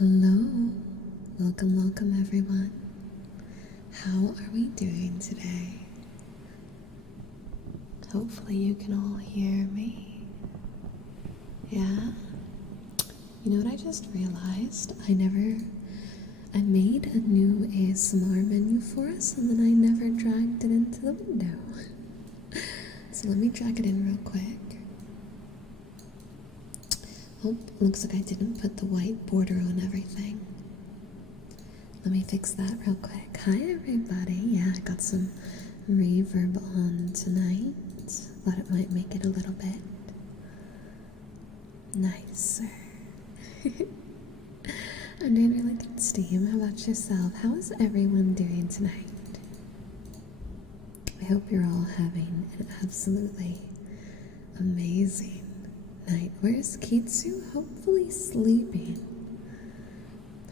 Hello, welcome everyone. How are we doing today? Hopefully you can all hear me. Yeah? You know what I just realized? I made a new ASMR menu for us and then I never dragged it into the window. So let me drag it in real quick. Oh, looks like I didn't put the white border on everything. Let me fix that real quick. Hi everybody. Yeah, I got some reverb on tonight. Thought it might make it a little bit nicer. I'm doing really good, Steam. How about yourself? How is everyone doing tonight? I hope you're all having an absolutely amazing night. Where's Kitsu? Hopefully sleeping.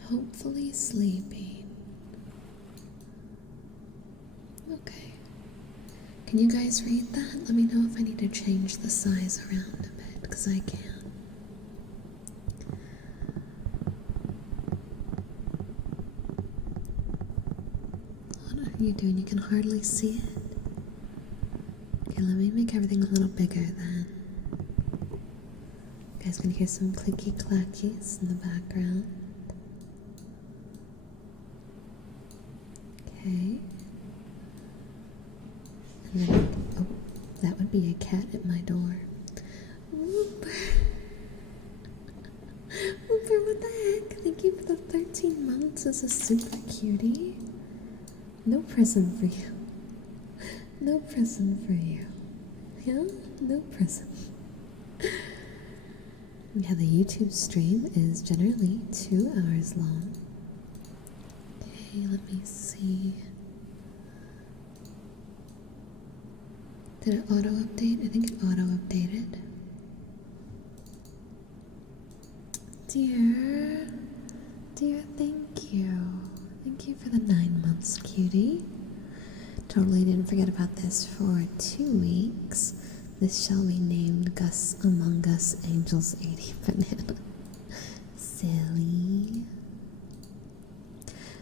Hopefully sleeping. Okay. Can you guys read that? Let me know if I need to change the size around a bit, because I can. What are you doing? You can hardly see it. Okay, let me make everything a little bigger then. You guys can hear some clicky clackies in the background. Okay. And then, oh, that would be a cat at my door. Whooper. Whooper, what the heck? Thank you for the 13 months as a super cutie. No present for you. No present for you. Yeah? No present. Yeah, the YouTube stream is generally 2 hours long. Okay, let me see. Did it auto-update? I think it auto-updated. Dear, thank you. Thank you for the 9 months, cutie. Totally didn't forget about this for 2 weeks. This shall be named Gus Among Us Angels 80 Banana. Silly.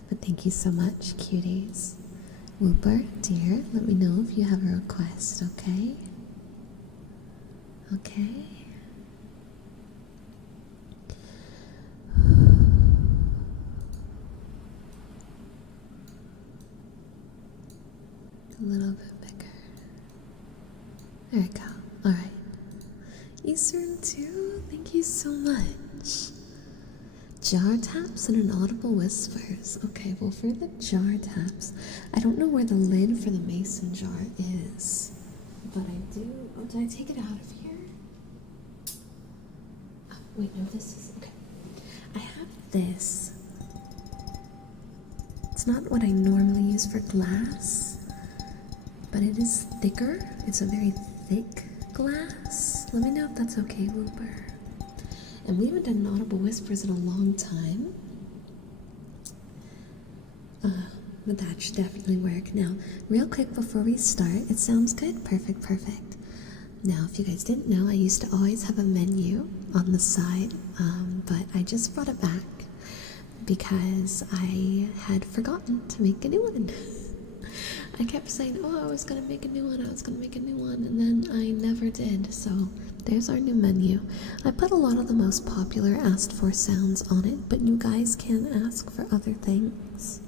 But thank you so much, cuties. Whooper, dear, let me know if you have a request, okay? Okay? A little bit bigger. There we go. Alright. Eastern 2, thank you so much. Jar taps and inaudible whispers. Okay, well for the jar taps, I don't know where the lid for the mason jar is. But I do. Oh, did I take it out of here? Oh, wait, no, this is. Okay. I have this. It's not what I normally use for glass, but it is thicker. It's a very thick glass. Let me know if that's okay, Whooper. And we haven't done inaudible whispers in a long time. But that should definitely work. Now, real quick before we start, it sounds good? Perfect, perfect. Now, if you guys didn't know, I used to always have a menu on the side, but I just brought it back because I had forgotten to make a new one. I kept saying, oh, I was going to make a new one, and then I never did, so there's our new menu. I put a lot of the most popular asked for sounds on it, but you guys can ask for other things.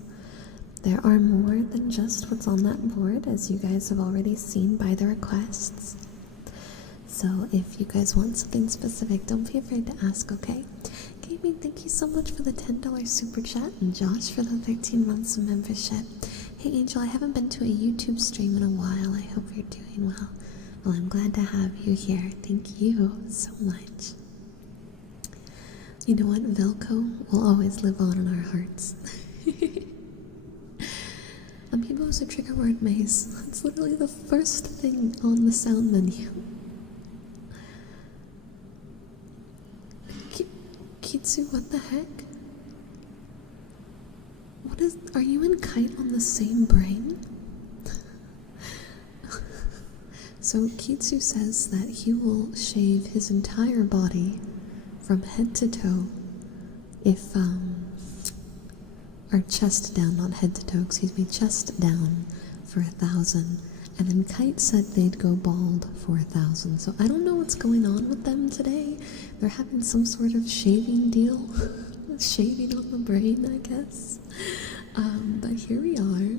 There are more than just what's on that board, as you guys have already seen by the requests. So if you guys want something specific, don't be afraid to ask, okay? Gaming, thank you so much for the $10 super chat, and Josh for the 13 months of membership. Hey Angel, I haven't been to a YouTube stream in a while. I hope you're doing well. Well, I'm glad to have you here. Thank you so much. You know what? Velcro will always live on in our hearts. Amiibo is a trigger word, Maze. That's literally the first thing on the sound menu. Kitsu, what the heck? Are you and Kite on the same brain? So Kitsu says that he will shave his entire body from head to toe if or chest down, not head to toe, excuse me, chest down for 1,000. And then Kite said they'd go bald for 1,000. So I don't know what's going on with them today. They're having some sort of shaving deal. Shaving on the brain, I guess. But here we are.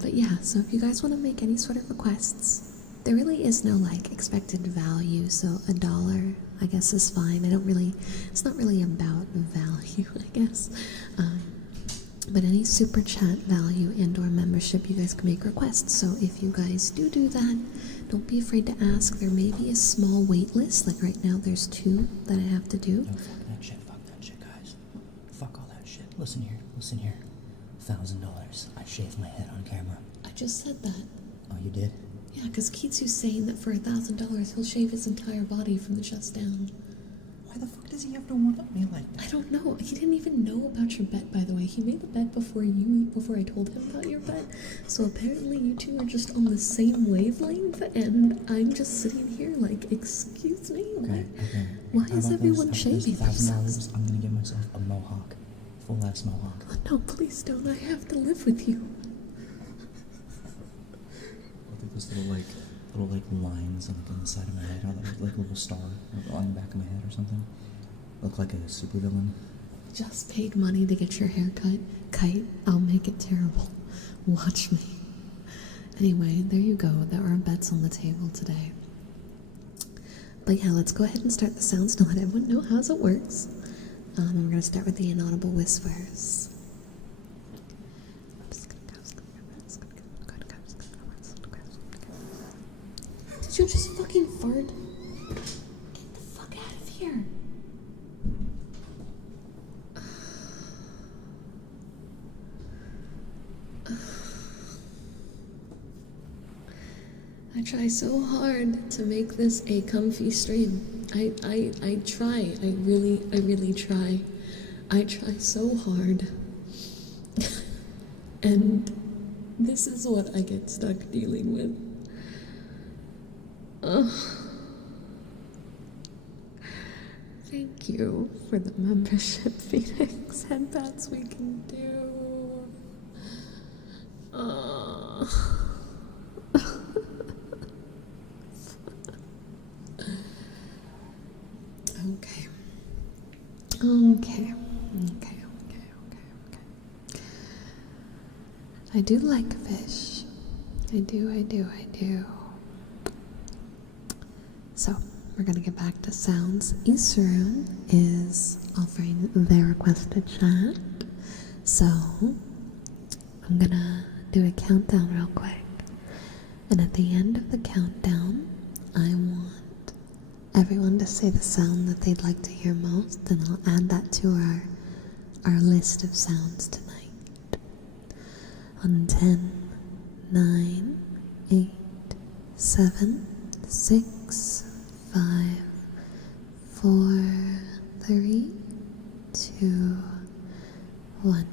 But yeah, so if you guys want to make any sort of requests, there really is no like expected value. So $1, I guess, is fine. It's not really about value, I guess. But any super chat value and or membership, you guys can make requests. So if you guys do that, don't be afraid to ask. There may be a small wait list. Like right now, there's 2 that I have to do. No, fuck that shit, guys. Fuck all that shit. Listen here. $1,000. I shaved my head on camera. I just said that. Oh, you did? Yeah, because Keatsu's saying that for $1,000, he'll shave his entire body from the chest down. Why the fuck does he have to one-up me like that? I don't know. He didn't even know about your bet, by the way. He made the bet before I told him about your bet. So apparently you two are just on the same wavelength, and I'm just sitting here like, excuse me? Okay. Why is everyone shaving themselves? $1,000, I'm gonna get myself a mohawk. Full-ass mohawk. Oh, no, please don't. I have to live with you. I'll do those little lines on the side of my head, like a little star on the back of my head or something. Look like a supervillain. Just paid money to get your hair cut. Kite, I'll make it terrible. Watch me. Anyway, there you go. There are bets on the table today. But yeah, let's go ahead and start the sounds to let everyone know how it works. And we're going to start with the inaudible whispers. Did you just fucking fart? Get the fuck out of here. I try so hard to make this a comfy stream. I try. I really try. I try so hard. And this is what I get stuck dealing with. Thank you for the membership, Phoenix. Headbats we can do. Okay. I do like fish. I do. So, we're gonna get back to sounds. Isuru is offering their requested chat. So, I'm gonna do a countdown real quick. And at the end of the countdown, I want everyone to say the sound that they'd like to hear most, and I'll add that to our list of sounds tonight. On 10, 9, 8, 7, 6, 5, 4, 3, 2, 1.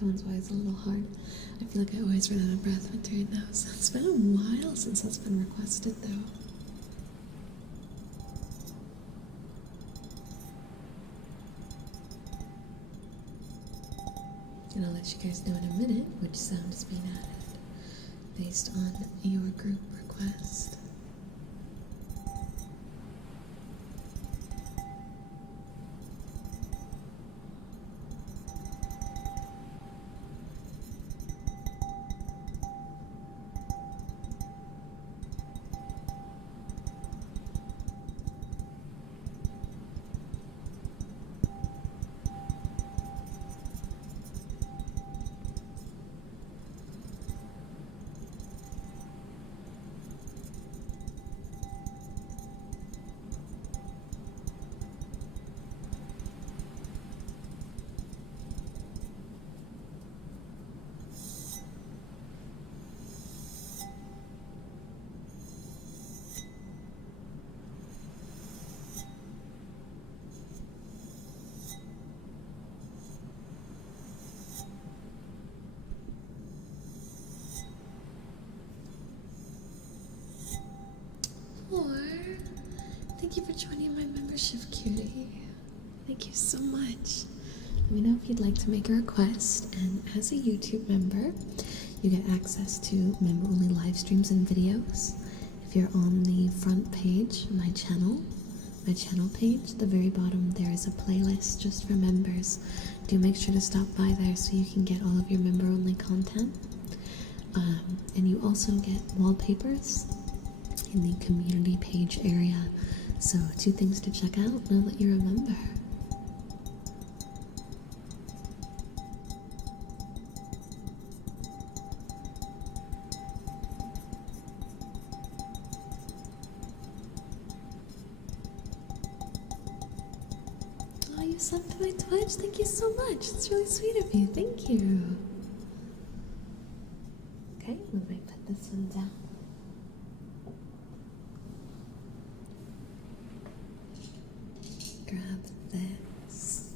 That one's always a little hard. I feel like I always run out of breath when doing those. It's been a while since that's been requested, though. And I'll let you guys know in a minute which sound is being added based on your group request. Thank you for joining my membership, cutie. Thank you so much. Let me know if you'd like to make a request, and as a YouTube member, you get access to member-only live streams and videos. If you're on the front page of my channel page, the very bottom, there is a playlist just for members. Do make sure to stop by there so you can get all of your member-only content. And you also get wallpapers in the community page area. So 2 things to check out now that you're a member. Oh, you subbed to my Twitch? Thank you so much. It's really sweet of you. Thank you. Okay, let me put this one down. Grab this.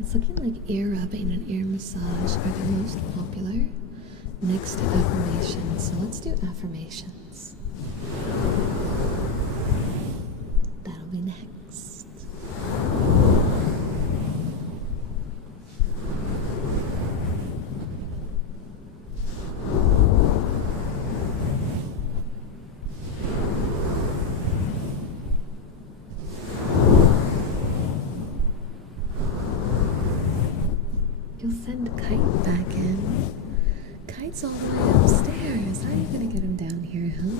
It's looking like ear rubbing and ear massage are the most popular next to affirmations. So let's do affirmations. That'll be next. You'll send Kite back in. Kite's all the way upstairs. How are you gonna get him down here, huh?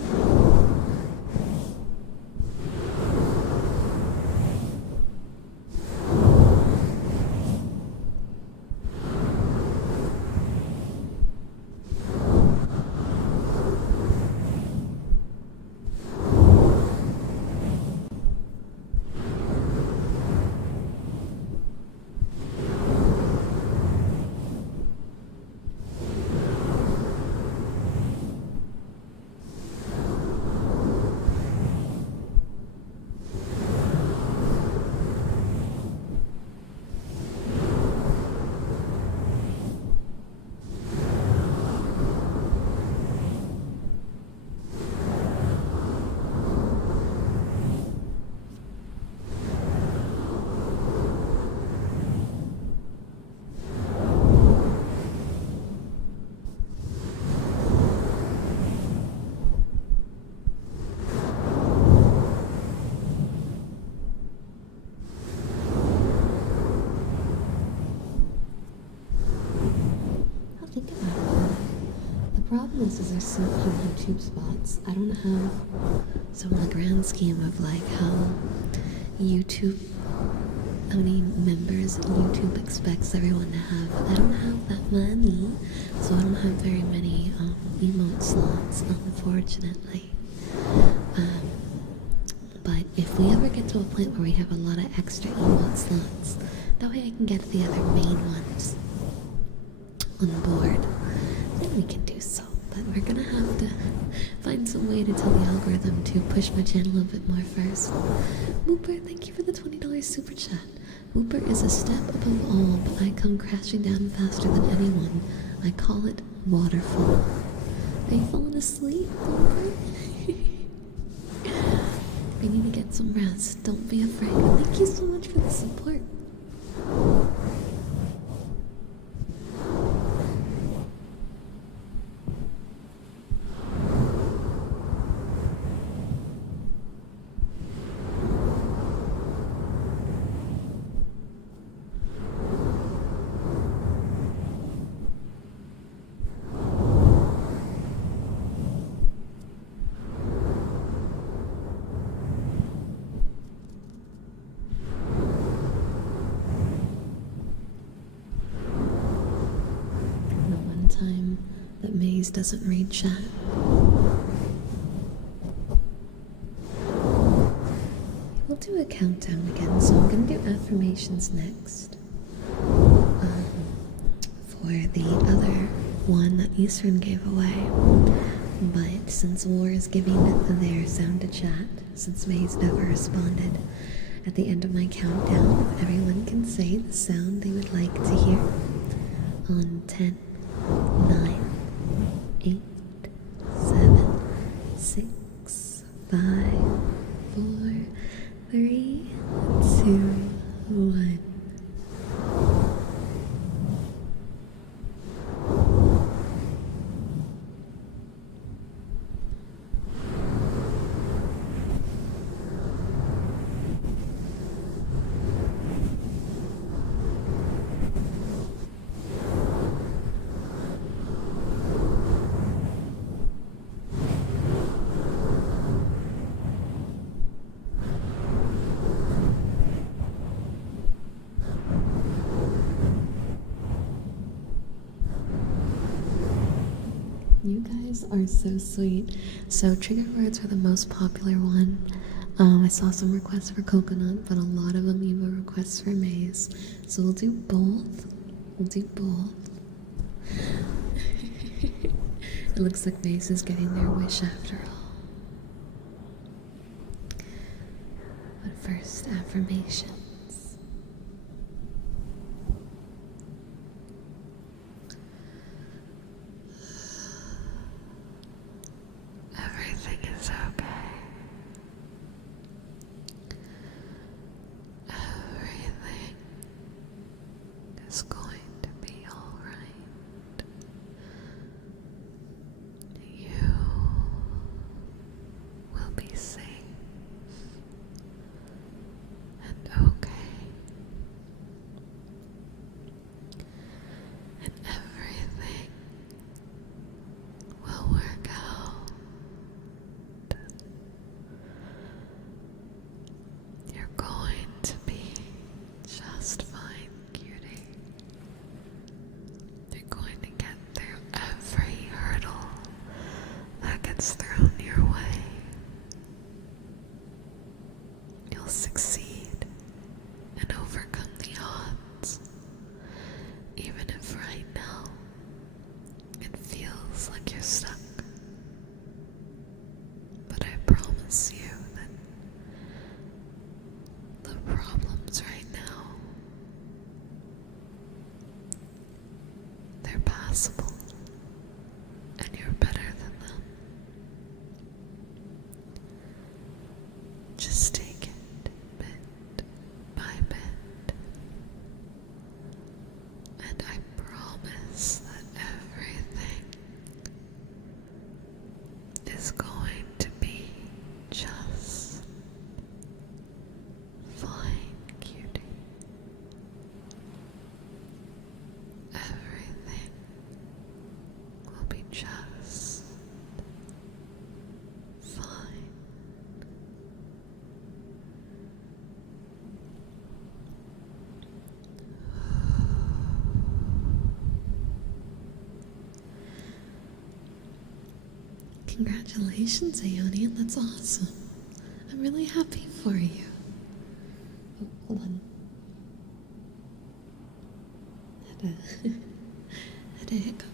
The problem is there's so few YouTube spots. I don't have, so in the grand scheme of like how many members YouTube expects everyone to have, I don't have that many, so I don't have very many emote slots, unfortunately. But if we ever get to a point where we have a lot of extra emote slots, That way I can get the other main ones on board. Then we can do so. But we're gonna have to find some way to tell the algorithm to push my channel a bit more first. Whooper, thank you for the $20 super chat. Whooper is a step above all, but I come crashing down faster than anyone. I call it waterfall. Are you falling asleep, Whooper? We need to get some rest. Don't be afraid. Thank you so much for the support. That Maze doesn't read chat. We'll do a countdown again, so I'm gonna do affirmations next. For the other one that Eastern gave away. But since War is giving their sound to chat, since Maze never responded, at the end of my countdown, if everyone can say the sound they would like to hear on 10, 9, 8, 7, 6, 5, 4, 3, 2, 1. You guys are so sweet. So trigger words are the most popular one. I saw some requests for coconut, but a lot of them even requests for maze. So we'll do both. It looks like Maze is getting their wish after all. But first, affirmations. Everything is okay. Everything is going to be alright. You will be safe and okay. And everything will work out. You're going to be just fine, cutie. You're going to get through every hurdle that gets thrown your way. You'll succeed and overcome the odds, even if right now it feels like you're stuck. But I promise you that the problems right now, they're passable, and you're better than them. Just take it bit by bit, and I promise that everything is going to be just fine, cutie. Everything will be just fine. Congratulations, Aeonian. That's awesome. I'm really happy for you. Oh, hold on. had a hiccup.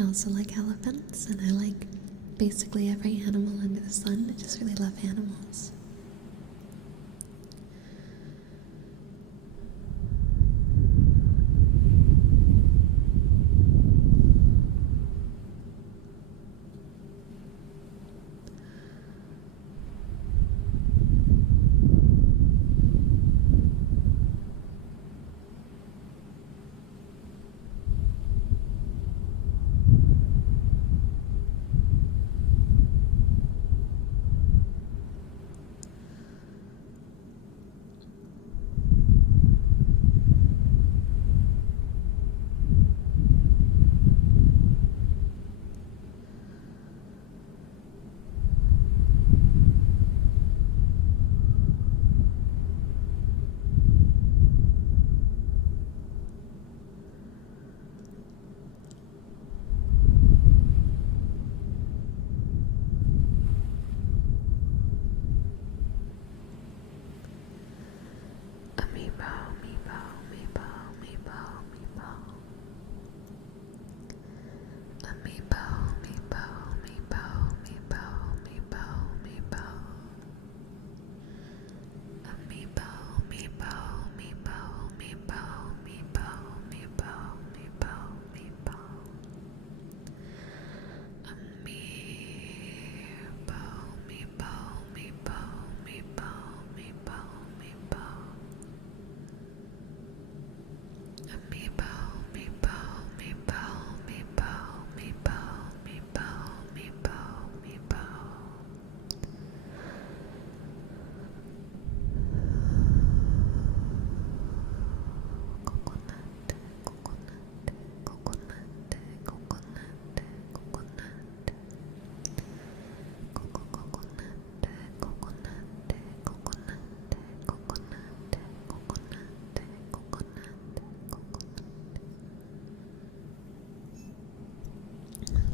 I also like elephants, and I like basically every animal under the sun. I just really love animals.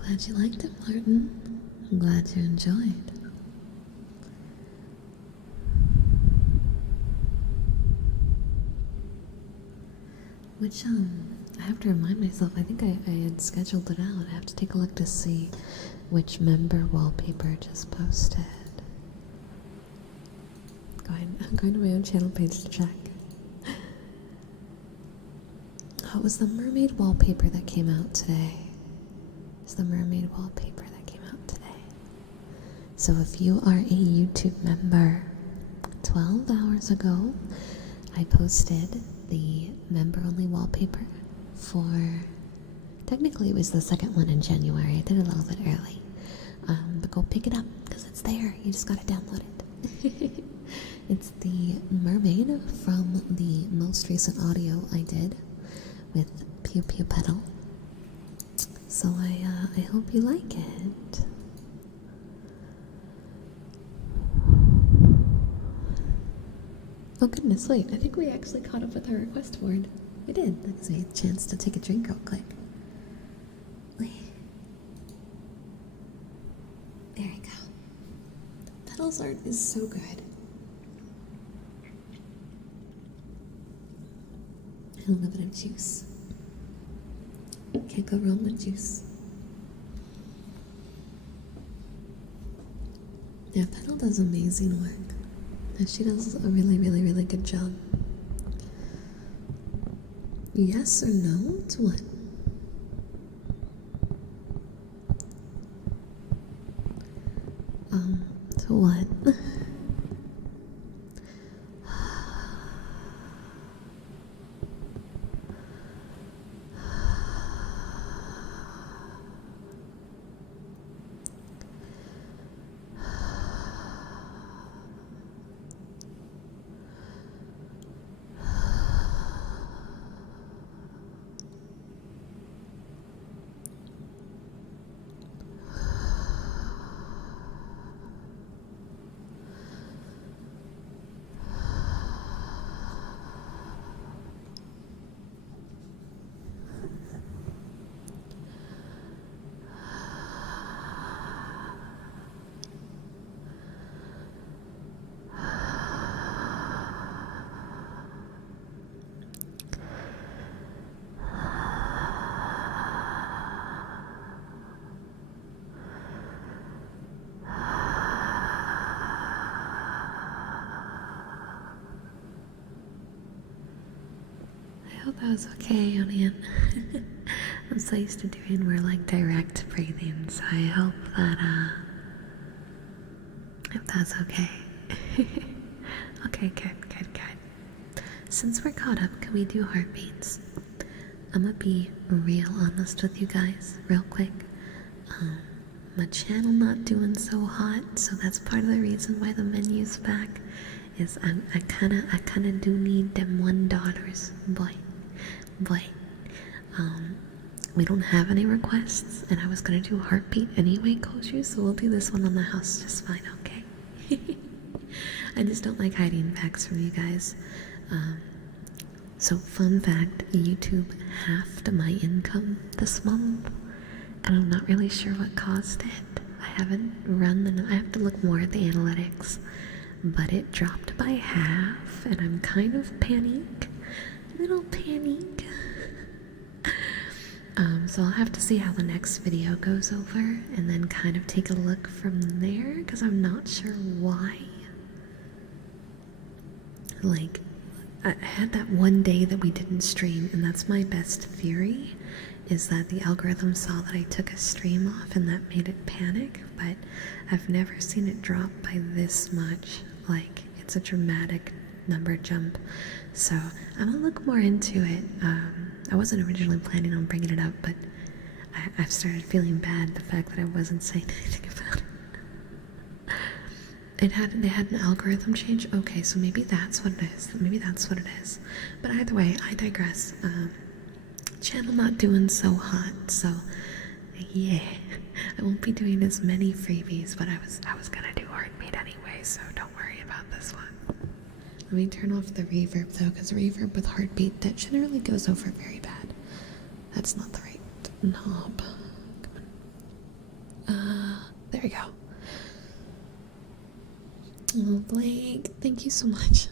Glad you liked it, Martin. I'm glad you enjoyed. Which, I have to remind myself, I think I had scheduled it out. I have to take a look to see which member wallpaper just posted. I'm going to my own channel page to check. Oh, it was the mermaid wallpaper that came out today. It's the mermaid wallpaper that came out today. So if you are a YouTube member, 12 hours ago, I posted the member-only wallpaper for, technically it was the second one in January. I did it a little bit early. But go pick it up, because it's there. You just gotta download it. It's the mermaid from the most recent audio I did with Pew Pew Pedal. So I hope you like it. Oh goodness, wait, I think we actually caught up with our request board. We did. That gives me a chance to take a drink real quick. Wait. There we go. Pedal's art is so good. A little bit of juice. Can't go wrong with juice. Yeah, Pedal does amazing work. And she does a really, really, really good job. Yes or no to what? To what? hope that was okay, Onion. I'm so used to doing more like direct breathing, so I hope that if that's okay. Okay, good. Since we're caught up, can we do heartbeats? I'm gonna be real honest with you guys, real quick. My channel not doing so hot, so that's part of the reason why the menu's back. Is I kinda do need them $1, boy. We don't have any requests, and I was gonna do heartbeat anyway, Koju, so we'll do this one on the house just fine, okay? I just don't like hiding facts from you guys. So fun fact, YouTube halved my income this month, and I'm not really sure what caused it. I haven't run I have to look more at the analytics, but it dropped by half, and I'm kind of little panic. So I'll have to see how the next video goes over, and then kind of take a look from there, because I'm not sure why. Like, I had that one day that we didn't stream, and that's my best theory, is that the algorithm saw that I took a stream off and that made it panic, but I've never seen it drop by this much. Like, it's a dramatic number jump, so I'm gonna look more into it. I wasn't originally planning on bringing it up, but I've started feeling bad, the fact that I wasn't saying anything about it. They had an algorithm change? Okay, so maybe that's what it is. But either way, I digress. Channel not doing so hot, so yeah. I won't be doing as many freebies, but I was gonna do heartbeat anyway, so don't worry about this one. Let me turn off the reverb though, because reverb with heartbeat, that generally goes over very bad. That's not the right knob. Come on. There we go. Oh, Blake, thank you so much.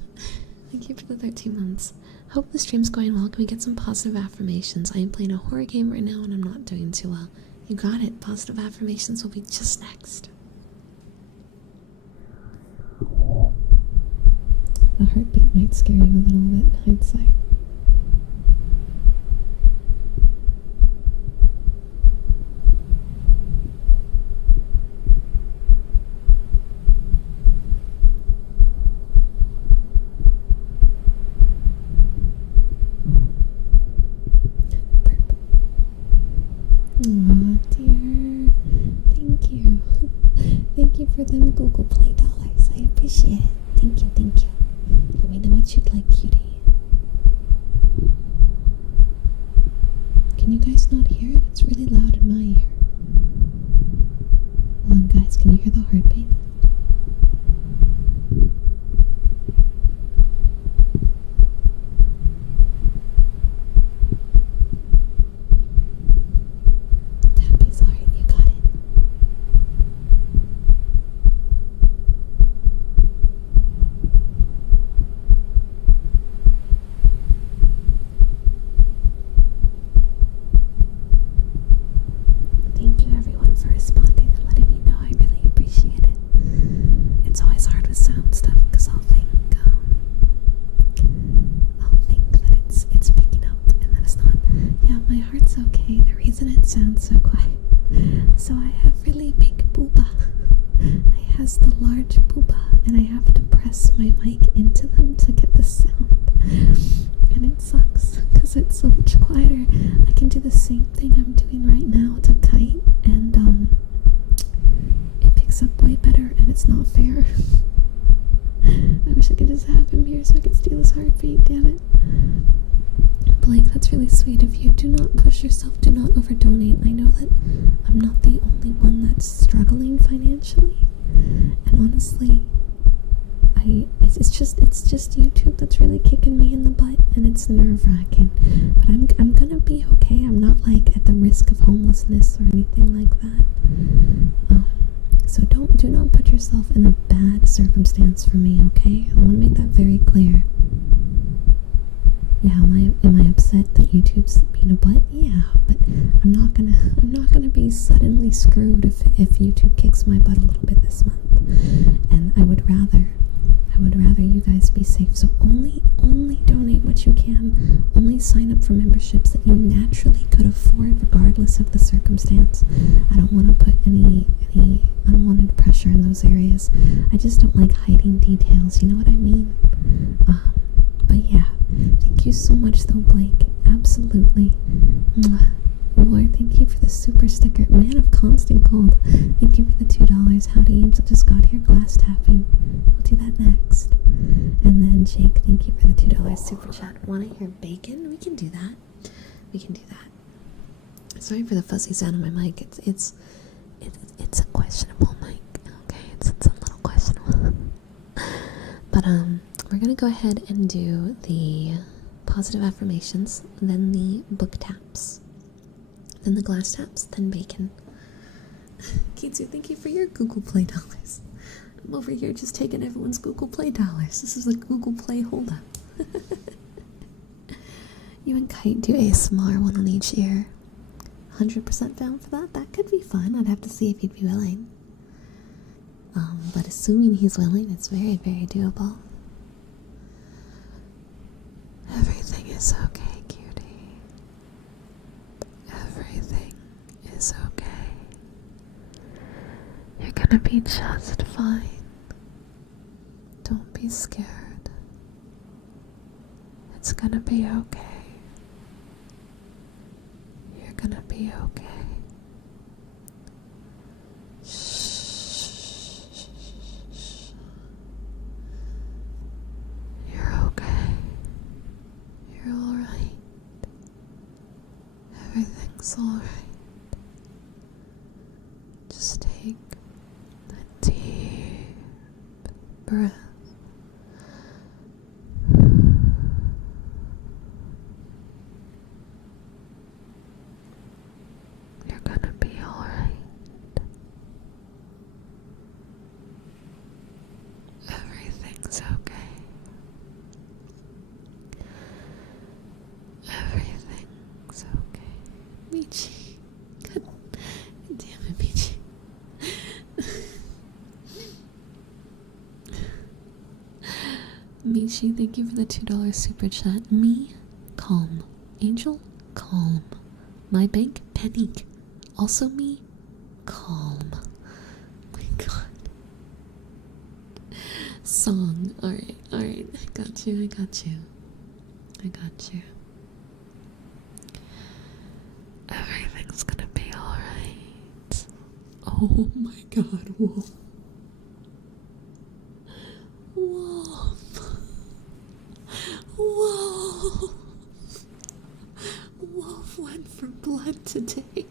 Thank you for the 13 months. Hope the stream's going well. Can we get some positive affirmations? I am playing a horror game right now and I'm not doing too well. You got it. Positive affirmations will be just next. The heartbeat might scare you a little bit in hindsight. Oh dear. Thank you. Thank you for them Google Play dollars. I appreciate it. Thank you. Let me know what you'd like, cutie. Can you guys not hear it? It's really loud in my ear. Hold on, guys. Can you hear the heartbeat? Tappy's alright. You got it. Thank you everyone for responding and letting me know. I really appreciate it. It's always hard with sound stuff because I'll think that it's picking up and then it's not. Yeah, my heart's okay. The reason it sounds so quiet. So I have really big booba. I has the large booba and I have to press my mic into them to get the sound. And it sucks because it's so much quieter. I can do the same thing I'm doing right now to kite and it picks up way better and it's not fair. I wish I could just have him here so I could steal his heartbeat, damn it. Blake, that's really sweet of you. Do not push yourself, do not over donate. I know that I'm not the only one that's struggling financially. And honestly, it's just YouTube that's really kicking me in the butt, and it's nerve-wracking. But I'm gonna be okay. I'm not like at the risk of homelessness or anything like that. So do not put yourself in a bad circumstance for me, okay? I want to make that very clear. Yeah, am I upset that YouTube's being a butt? Yeah, but I'm not gonna be suddenly screwed if YouTube kicks my butt a little bit this month. And I would rather you guys be safe. So only donate what you can. Only always sign up for memberships that you naturally could afford regardless of the circumstance. I don't want to put any unwanted pressure in those areas. I just don't like hiding details, you know what I mean? But yeah, thank you so much though, Blake. Absolutely. Mwah. War, thank you for the super sticker. Man of Constant Cold, thank you for the $2. Howdy, Angel just got here. Glass tapping. We'll do that next. And then Jake, thank you for the $2 super chat. Want to hear bacon? We can do that. We can do that. Sorry for the fuzzy sound of my mic. It's a questionable mic. Okay, it's a little questionable. But we're gonna go ahead and do the positive affirmations, then the book taps, then the glass taps, then bacon. Kitsu, thank you for your Google Play dollars. I'm over here just taking everyone's Google Play dollars. This is a Google Play holdup. You and Kite do ASMR, one on each ear. 100% down for that? That could be fun. I'd have to see if he'd be willing. But assuming he's willing, it's very, very doable. Everything is okay, cutie. Everything is okay. You're gonna be just fine. Don't be scared. It's gonna be okay. You're gonna be okay. Shh. You're okay. You're alright. Everything's alright. Just take a deep breath. You're gonna be alright. Everything's okay. Everything's okay. Michi. God damn it, Michi. Michi, thank you for the $2 super chat. Me, calm. Angel, calm. My bank, panic. Also me, calm. Oh my god. Song. Alright. I got you. Everything's gonna be alright. Oh my god, Wolf. Wolf went for blood today.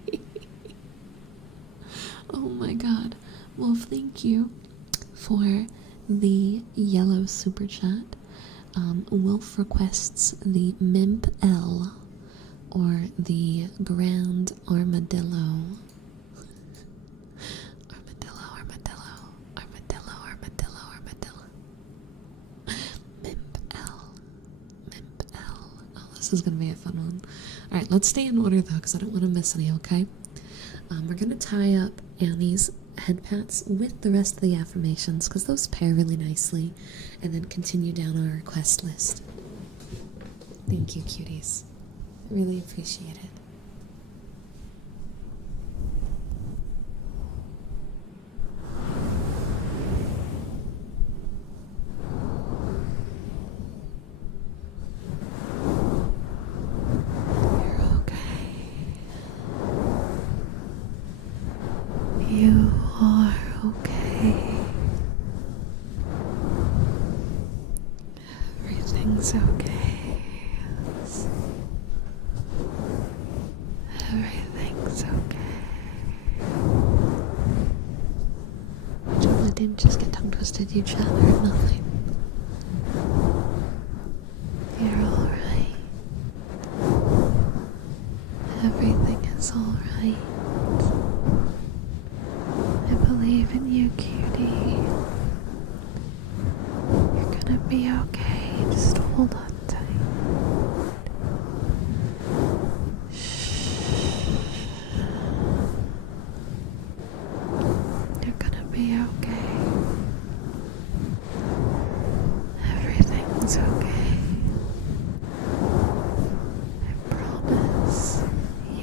Oh my god. Wolf, thank you for the yellow super chat. Wolf requests the Mimp L or the Grand Armadillo. Armadillo. Mimp L. Oh, this is gonna be a fun one. Alright, let's stay in order though, because I don't want to miss any, okay? We're gonna tie up Annie's head pats with the rest of the affirmations, because those pair really nicely, and then continue down our request list. Thank you, cuties. I really appreciate it. You're okay. You are okay. Everything's okay. Everything's okay. I didn't just get tongue twisted, you chat or nothing. You're alright. Everything is alright. I believe in you, cutie. You're gonna be okay. Just hold on tight. You're gonna be okay. Everything's okay.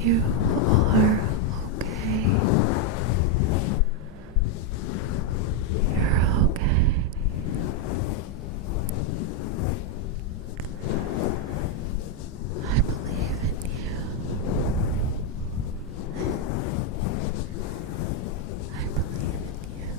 You are okay. You're okay. I believe in you. I believe in you.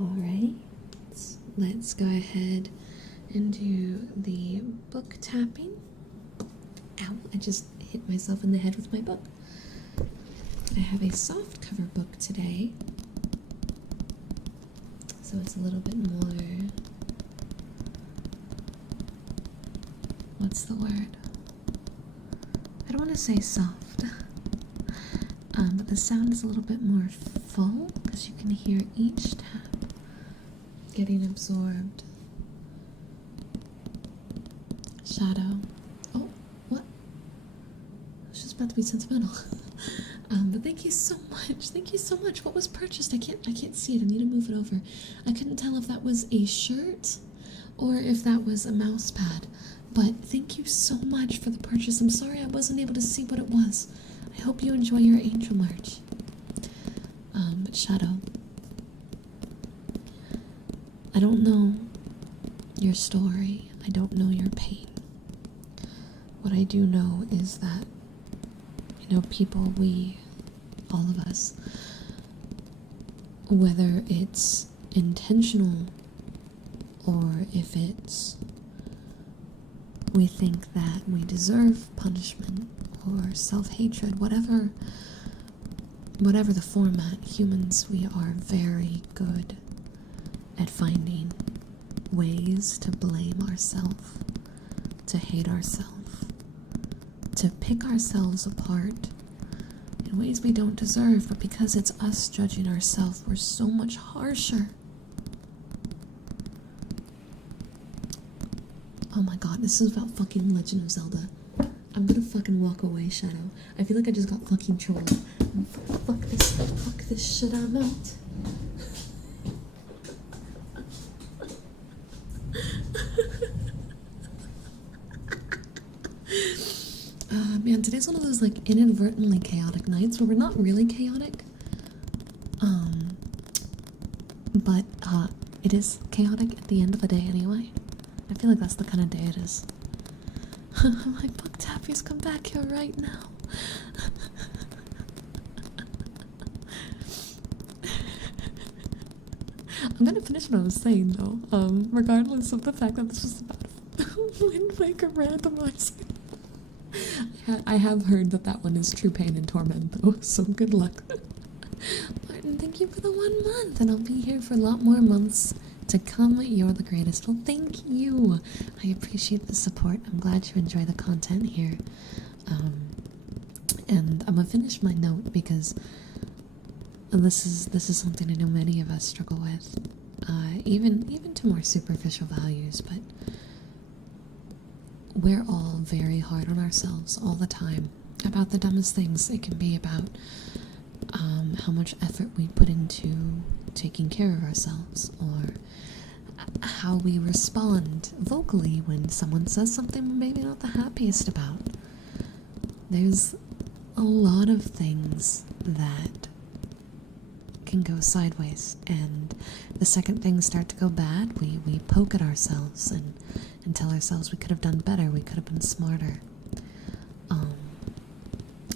Alright, let's go ahead and do the book tapping. Ow, I just hit myself in the head with my book. I have a soft cover book today, so it's a little bit more, what's the word? I don't want to say soft, but the sound is a little bit more full because you can hear each tap getting absorbed. Shadow. Oh, what? I was just about to be sentimental. But thank you so much. Thank you so much. What was purchased? I can't see it. I need to move it over. I couldn't tell if that was a shirt or if that was a mouse pad. But thank you so much for the purchase. I'm sorry I wasn't able to see what it was. I hope you enjoy your angel merch. But Shadow, I don't know your story. I don't know your pain. What I do know is that, people, all of us, whether it's intentional or if it's we think that we deserve punishment or self-hatred, whatever the format, humans, we are very good at finding ways to blame ourselves, to hate ourselves, to pick ourselves apart in ways we don't deserve, but because it's us judging ourselves, we're so much harsher. Oh my god, this is about fucking Legend of Zelda. I'm gonna fucking walk away, Shadow. I feel like I just got fucking trolled. Fuck this shit, I'm out. Man, today's one of those like inadvertently chaotic nights where we're not really chaotic. But it is chaotic at the end of the day anyway. I feel like that's the kind of day it is. My book tappies, come back here right now. I'm gonna finish what I was saying though, regardless of the fact that this was about Wind Waker randomizer. I have heard that one is true pain and torment though, so good luck. Martin, thank you for the 1 month, and I'll be here for a lot more months to come. You're the greatest. Well, thank you. I appreciate the support. I'm glad you enjoy the content here. And I'm gonna finish my note because this is something I know many of us struggle with, even to more superficial values, but we're all very hard on ourselves all the time about the dumbest things. It can be about how much effort we put into taking care of ourselves, or how we respond vocally when someone says something we're maybe not the happiest about. There's a lot of things that can go sideways, and the second things start to go bad, we poke at ourselves and tell ourselves we could have done better, we could have been smarter.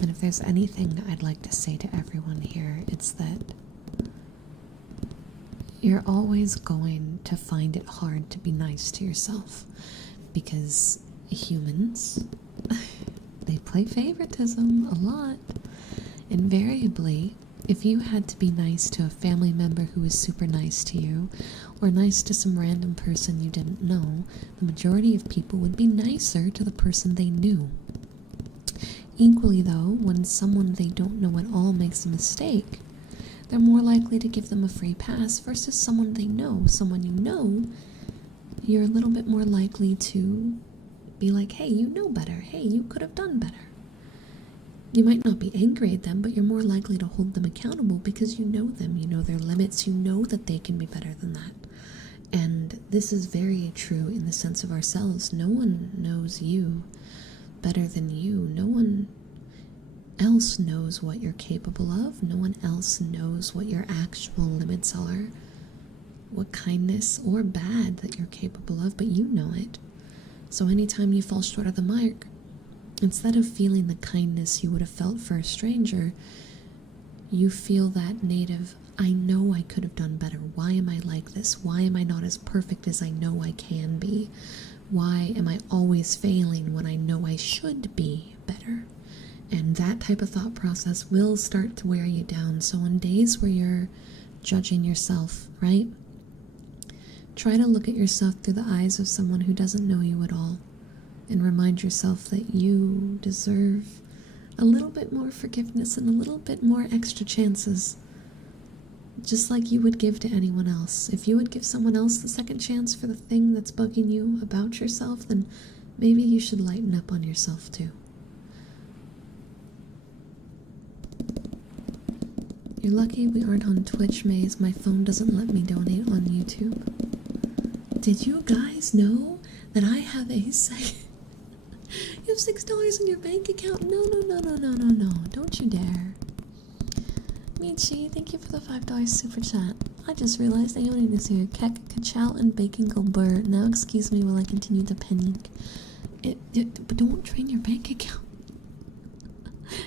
And if there's anything I'd like to say to everyone here, it's that you're always going to find it hard to be nice to yourself, because humans, they play favoritism a lot. Invariably, if you had to be nice to a family member who was super nice to you, or nice to some random person you didn't know, the majority of people would be nicer to the person they knew. Equally though, when someone they don't know at all makes a mistake, they're more likely to give them a free pass versus someone they know. Someone you know, you're a little bit more likely to be like, hey, you know better. Hey, you could have done better. You might not be angry at them, but you're more likely to hold them accountable because you know them. You know their limits. You know that they can be better than that. And this is very true in the sense of ourselves. No one knows you better than you. No one else knows what you're capable of. No one else knows what your actual limits are, what kindness or bad that you're capable of, but you know it. So anytime you fall short of the mark, instead of feeling the kindness you would have felt for a stranger, you feel that native, I know I could have done better. Why am I like this? Why am I not as perfect as I know I can be? Why am I always failing when I know I should be better? And that type of thought process will start to wear you down. So on days where you're judging yourself, right? Try to look at yourself through the eyes of someone who doesn't know you at all, and remind yourself that you deserve a little bit more forgiveness and a little bit more extra chances, just like you would give to anyone else. If you would give someone else the second chance for the thing that's bugging you about yourself, then maybe you should lighten up on yourself too. You're lucky we aren't on Twitch, Maze. My phone doesn't let me donate on YouTube. Did you guys know that I have a You have $6 in your bank account? No. Don't you dare. Michi, thank you for the $5 super chat. I just realized I only this here. Kek, Kachow, and Bacon Gilbert. Now excuse me while I continue the panic. But don't drain your bank account.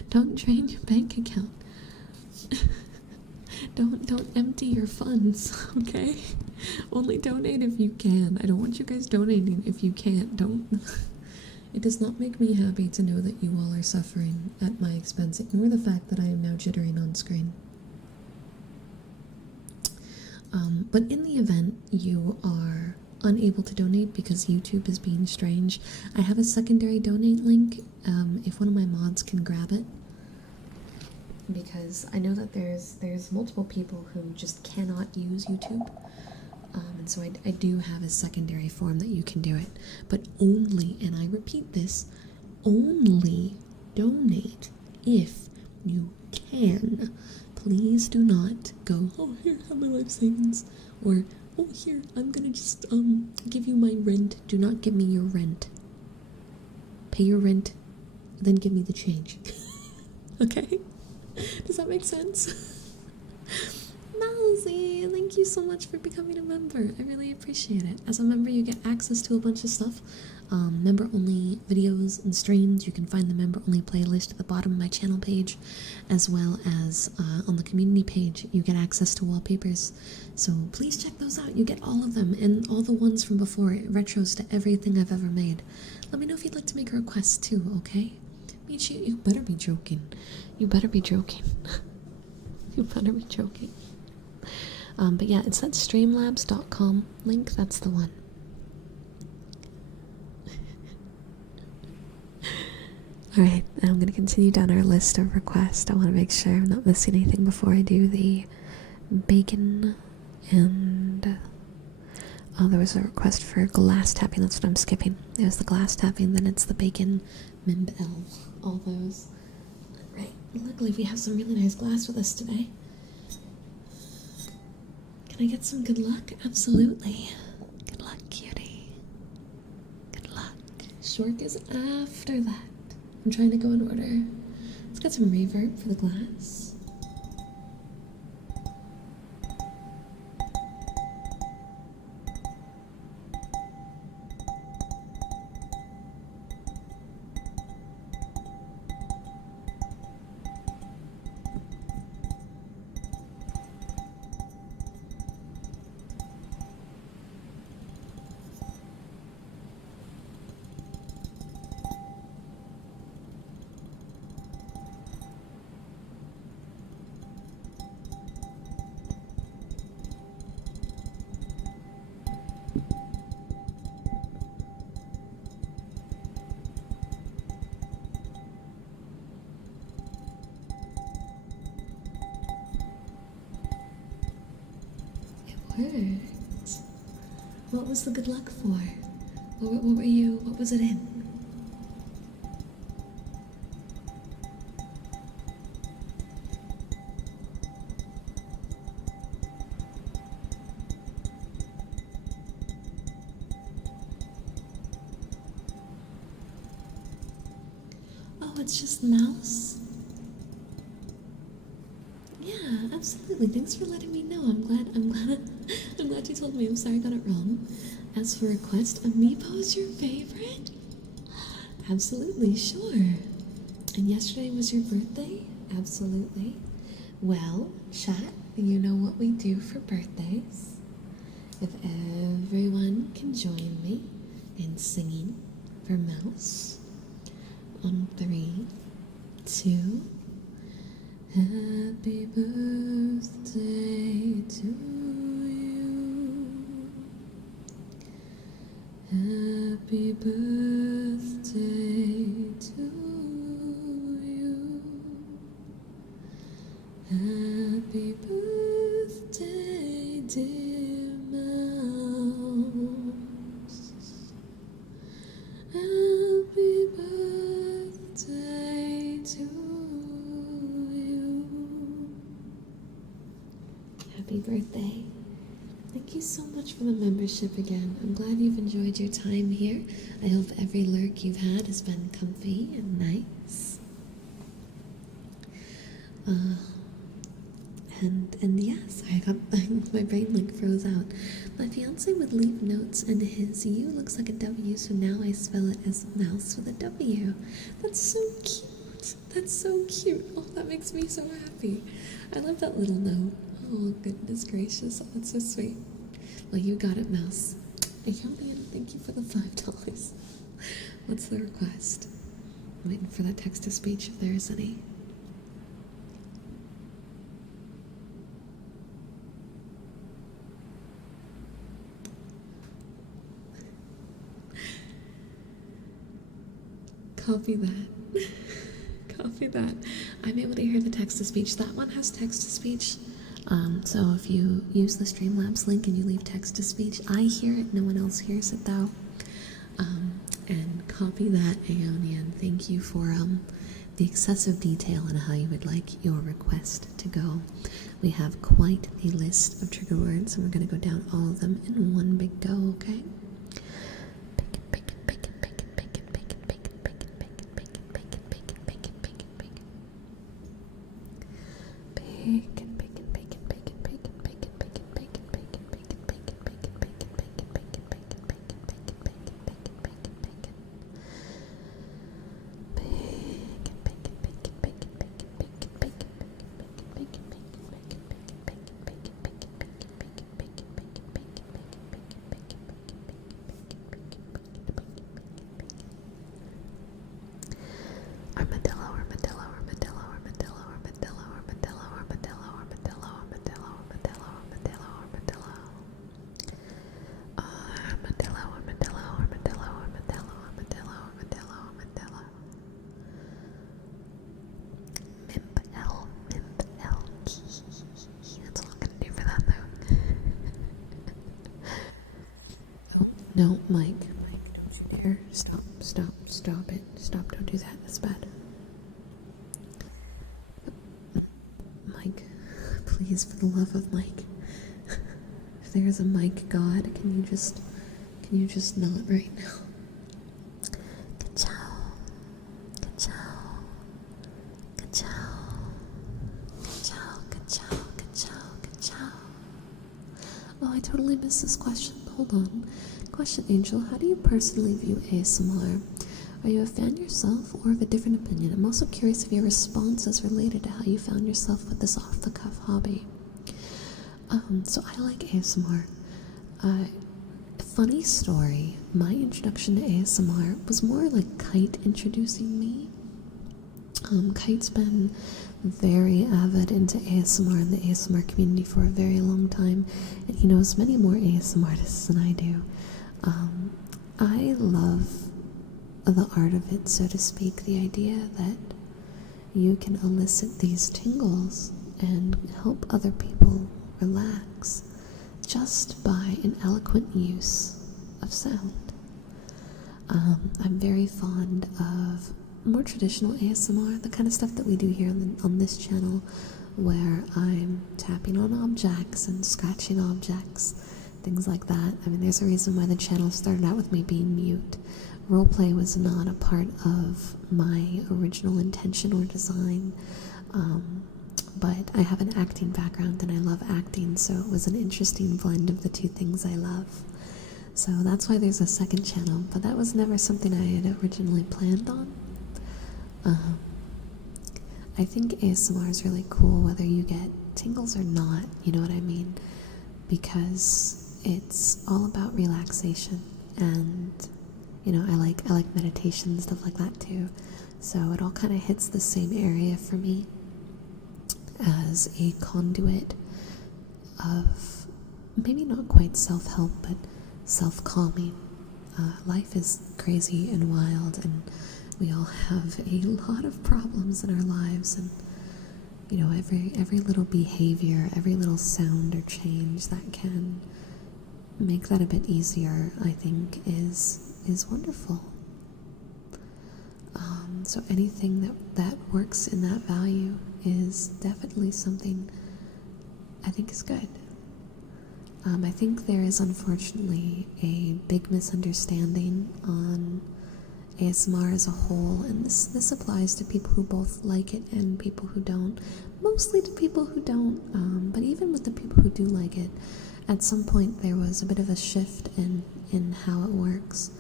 Don't drain your bank account. Don't empty your funds, okay? Only donate if you can. I don't want you guys donating if you can't. Don't. It does not make me happy to know that you all are suffering at my expense, nor the fact that I am now jittering on screen. But in the event you are unable to donate because YouTube is being strange, I have a secondary donate link, if one of my mods can grab it. Because I know that there's multiple people who just cannot use YouTube. And so I do have a secondary form that you can do it. But only, and I repeat this, only donate if you can. Please do not go, oh, here, have my life savings. Or, oh, here, I'm gonna just give you my rent. Do not give me your rent. Pay your rent, then give me the change. Okay? Does that make sense? Mousy, thank you so much for becoming a member. I really appreciate it. As a member, you get access to a bunch of stuff. Member-only videos and streams. You can find the member-only playlist at the bottom of my channel page, as well as on the community page, you get access to wallpapers. So please check those out. You get all of them, and all the ones from before, retros to everything I've ever made. Let me know if you'd like to make a request too, okay? Michi, you better be joking. You better be joking. You better be joking. But yeah, it's that streamlabs.com link. That's the one. Alright, I'm going to continue down our list of requests. I want to make sure I'm not missing anything before I do the bacon and... Oh, there was a request for glass tapping. That's what I'm skipping. There's the glass tapping, then it's the bacon, Mimbel, all those. Right, luckily we have some really nice glass with us today. Can I get some good luck? Absolutely. Good luck, cutie. Good luck. Shork is after that. I'm trying to go in order. Let's get some reverb for the glass. hurt? What was the good luck for? What was it in? Oh, it's just mouse? Yeah, absolutely. Thanks for letting me know. I'm glad you told me. I'm sorry I got it wrong. As for request, Amiibo is your favorite? Absolutely, sure. And yesterday was your birthday? Absolutely. Well, chat, you know what we do for birthdays. If everyone can join me in singing for Mouse on 3, 2, happy birthday to you. Happy birthday to you. Happy birthday, dear Mouse. Happy birthday to you. Happy birthday. Thank you so much for the membership again. I'm glad you've enjoyed your time here. I hope every lurk you've had has been comfy and nice. And yes, I got my brain like froze out. My fiance would leave notes, and his U looks like a W, so now I spell it as mouse with a W. That's so cute. That's so cute. Oh, that makes me so happy. I love that little note. Oh, goodness gracious. Oh, that's so sweet. Well, you got it, Mouse. I count in. Thank you for the $5. What's the request? I'm waiting for that text-to-speech if there is any. Copy that. Copy that. I'm able to hear the text-to-speech. That one has text-to-speech. So if you use the Streamlabs link and you leave text-to-speech, I hear it, no one else hears it though. And copy that, Aeonian. Thank you for the excessive detail in how you would like your request to go. We have quite the list of trigger words, and we're going to go down all of them in one big go, okay? No, Mike, don't you dare. Stop it. Stop, don't do that. That's bad. Mike, please, for the love of Mike. If there's a Mike God, can you just not right now? Ka-chow. Ka-chow. Ka-chow. Ka-chow, ka-chow, ka-chow, ka-chow. Oh, I totally missed this question. Hold on. Question, Angel, how do you personally view ASMR? Are you a fan yourself or have a different opinion? I'm also curious if your response is related to how you found yourself with this off-the-cuff hobby. So I like ASMR. Funny story, my introduction to ASMR was more like Kite introducing me. Kite's been very avid into ASMR in the ASMR community for a very long time, and he knows many more ASMR artists than I do. I love the art of it, so to speak, the idea that you can elicit these tingles and help other people relax. just by an eloquent use of sound. I'm very fond of more traditional ASMR, the kind of stuff that we do here on this channel, where I'm tapping on objects and scratching objects, things like that. I mean, there's a reason why the channel started out with me being mute. Roleplay was not a part of my original intention or design, but I have an acting background and I love acting, so it was an interesting blend of the two things I love. So that's why there's a second channel, but that was never something I had originally planned on. I think ASMR is really cool whether you get tingles or not, you know what I mean? Because it's all about relaxation, and you know, I like meditation and stuff like that too. So it all kind of hits the same area for me as a conduit of maybe not quite self-help, but self-calming. Life is crazy and wild, and we all have a lot of problems in our lives, and you know, every little behavior, every little sound or change that can make that a bit easier, I think is wonderful. So anything that works in that value is definitely something I think is good. I think there is unfortunately a big misunderstanding on ASMR as a whole, and this applies to people who both like it and people who don't. Mostly to people who don't, but even with the people who do like it, at some point there was a bit of a shift in how it works,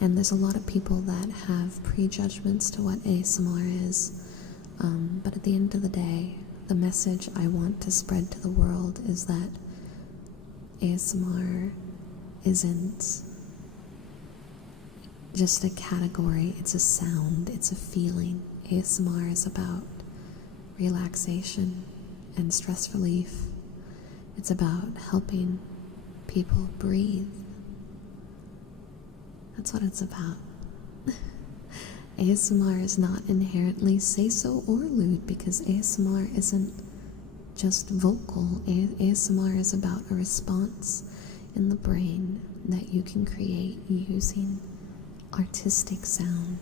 and there's a lot of people that have prejudgments to what ASMR is, but at the end of the day, the message I want to spread to the world is that ASMR isn't just a category, it's a sound, it's a feeling. ASMR is about relaxation and stress relief. It's about helping people breathe. That's what it's about. ASMR is not inherently say-so or lewd, because ASMR isn't just vocal. ASMR is about a response in the brain that you can create using artistic sound.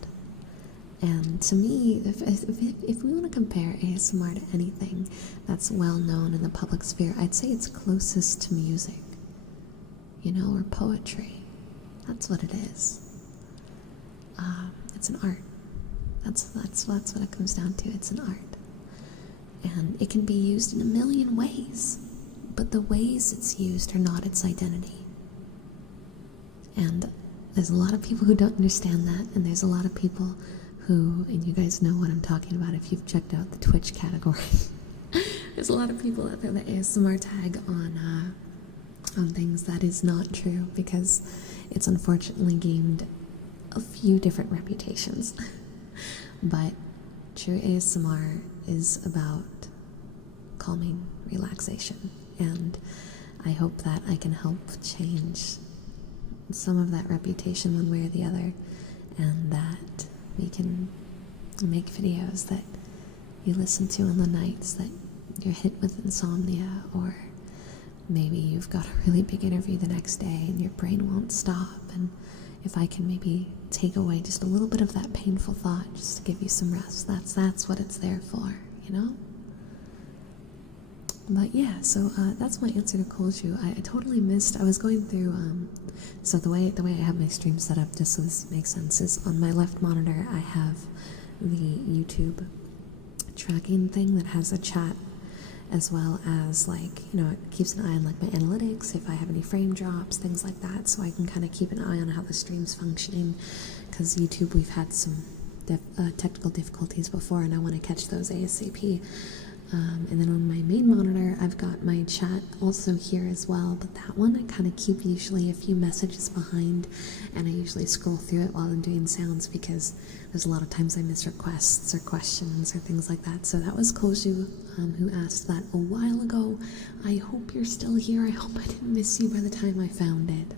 And to me, if we want to compare ASMR to anything that's well known in the public sphere, I'd say it's closest to music, you know, or poetry. That's what it is. It's an art. That's what it comes down to. It's an art. And it can be used in a million ways, but the ways it's used are not its identity. And there's a lot of people who don't understand that, and there's a lot of people who, and you guys know what I'm talking about if you've checked out the Twitch category. There's a lot of people that throw the ASMR tag on things that is not true, because it's unfortunately gained a few different reputations. But true ASMR is about calming, relaxation, and I hope that I can help change some of that reputation one way or the other, and that we can make videos that you listen to on the nights that you're hit with insomnia, or maybe you've got a really big interview the next day and your brain won't stop, and if I can maybe take away just a little bit of that painful thought just to give you some rest, that's what it's there for, you know? But yeah, so that's my answer to Kolju. I totally missed, I was going through, so the way I have my stream set up, just so this makes sense, is on my left monitor I have the YouTube tracking thing that has a chat, as well as, like, you know, it keeps an eye on like my analytics, if I have any frame drops, things like that, so I can kind of keep an eye on how the stream's functioning, because YouTube, we've had some technical difficulties before, and I want to catch those ASAP. And then on my main monitor, I've got my chat also here as well, but that one I kind of keep usually a few messages behind, and I usually scroll through it while I'm doing sounds, because there's a lot of times I miss requests or questions or things like that. So that was Koju, who asked that a while ago. I hope you're still here. I hope I didn't miss you by the time I found it.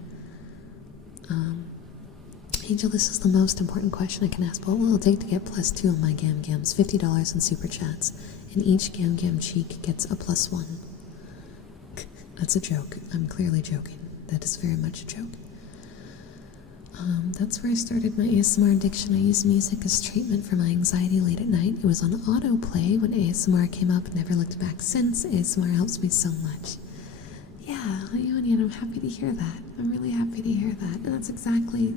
Angel, this is the most important question I can ask. What will it take to get +2 on my Gam Gams? $50 in super chats, and each Gam Gam cheek gets a +1. That's a joke. I'm clearly joking. That is very much a joke. That's where I started my ASMR addiction. I used music as treatment for my anxiety late at night. It was on autoplay when ASMR came up. Never looked back since. ASMR helps me so much. Yeah, Ionian, I'm happy to hear that. I'm really happy to hear that. And that's exactly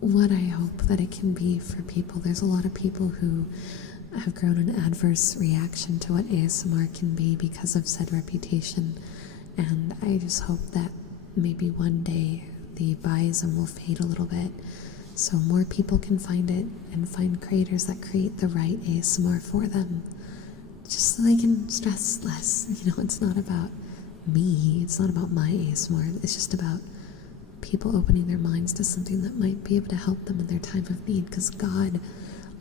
what I hope that it can be for people. There's a lot of people who have grown an adverse reaction to what ASMR can be because of said reputation. And I just hope that maybe one day the biasm will fade a little bit so more people can find it and find creators that create the right ASMR for them, just so they can stress less. It's not about me, it's not about my ASMR, it's just about people opening their minds to something that might be able to help them in their time of need, because God,